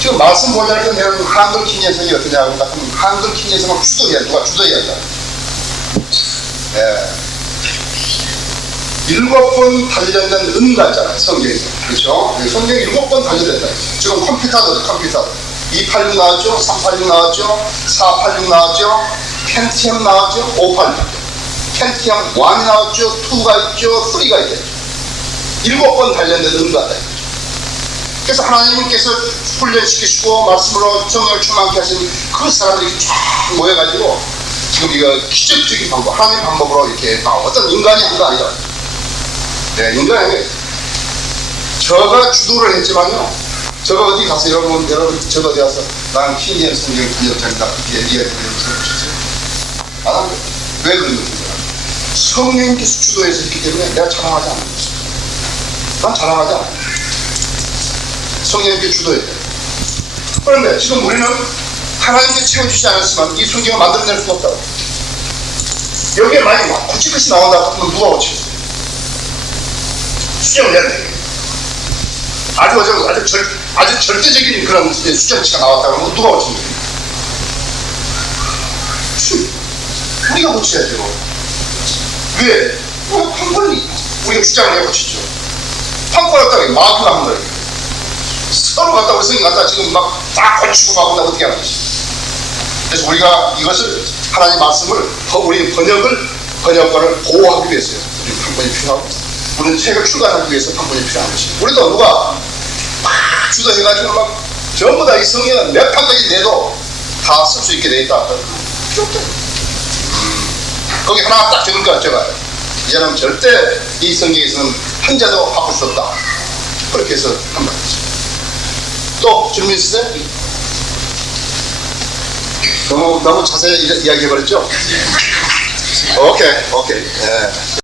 지금 말씀 보자니까 내가 한글 기니의 성이 어떠냐고. 그럼 한글 기니의 성을 주도해야 누가 주도해야 한다. 예. 7번 단련된 은가잖아요. 성경에서. 그렇죠? 성경이 7번 단련된다. 지금 컴퓨터도 컴퓨터. 286 나왔죠? 386 나왔죠? 486 나왔죠? 펜티엄 나왔죠? 586. 펜티엄 1이 나왔죠? 2가 있죠? 3가 있죠? 7번 단련된 은가다. 그래서 하나님께서 훈련시키시고 말씀으로 성령을 충만케 하신 그 사람들이 쫙 모여가지고 지금 이거 기적적인 방법, 하나님 방법으로 이렇게 어떤 인간이 한 거 아니라, 네, 인간이 저가 주도를 했지만요. 저가 어디 가서 여러분 저가 어디 가서 나는 킹제임 성경 번역자입니다. 그렇게 얘기하는 사람 보셨어요? 안 합니다. 왜 그런 겁니까? 성령께서 주도해서 했기 때문에 내가 자랑하지 않는 것입니다. 난 자랑하지 않아요. 성령님께 주도해야 돼요. 그런데 지금 우리는 하나님께 채워주지 않았지만 이 성경을 만들어낼 수가 없다고. 여기에 많이 고치듯이 나온다 그러면 누가 고치겠어요? 수정을 해야 돼요. 아주 절대적인 그런 수정치가 나왔다 그러면 누가 고치겠어요? 우리가 고쳐야죠. 왜? 판권이 우리가 주장을 해 고치죠. 판권 없다고 마귀가 한 거예요. 서로 갖다 우리 성경 갖다 지금 막 다 고치고 막 온다 어떻게 하는 것이. 그래서 우리가 이것을 하나님 말씀을 우리 번역권을 보호하기 위해서요. 우리 판권이 필요하고 우리는 책을 출간하기 위해서 판권이 필요한 것이. 우리도 누가 막 주도해가지고 막 전부 다 이 성경은 몇 판까지 내도 다 쓸 수 있게 돼 있다. 필요 없다. 거기 하나 딱 적을 거 같죠. 이제는 절대 이 성경에서는 한 자도 바꿀 수 없다. 그렇게 해서 한 말이죠. 또 질문 있으세요? 너무 자세히 이야기해버렸죠? 오케이. 예.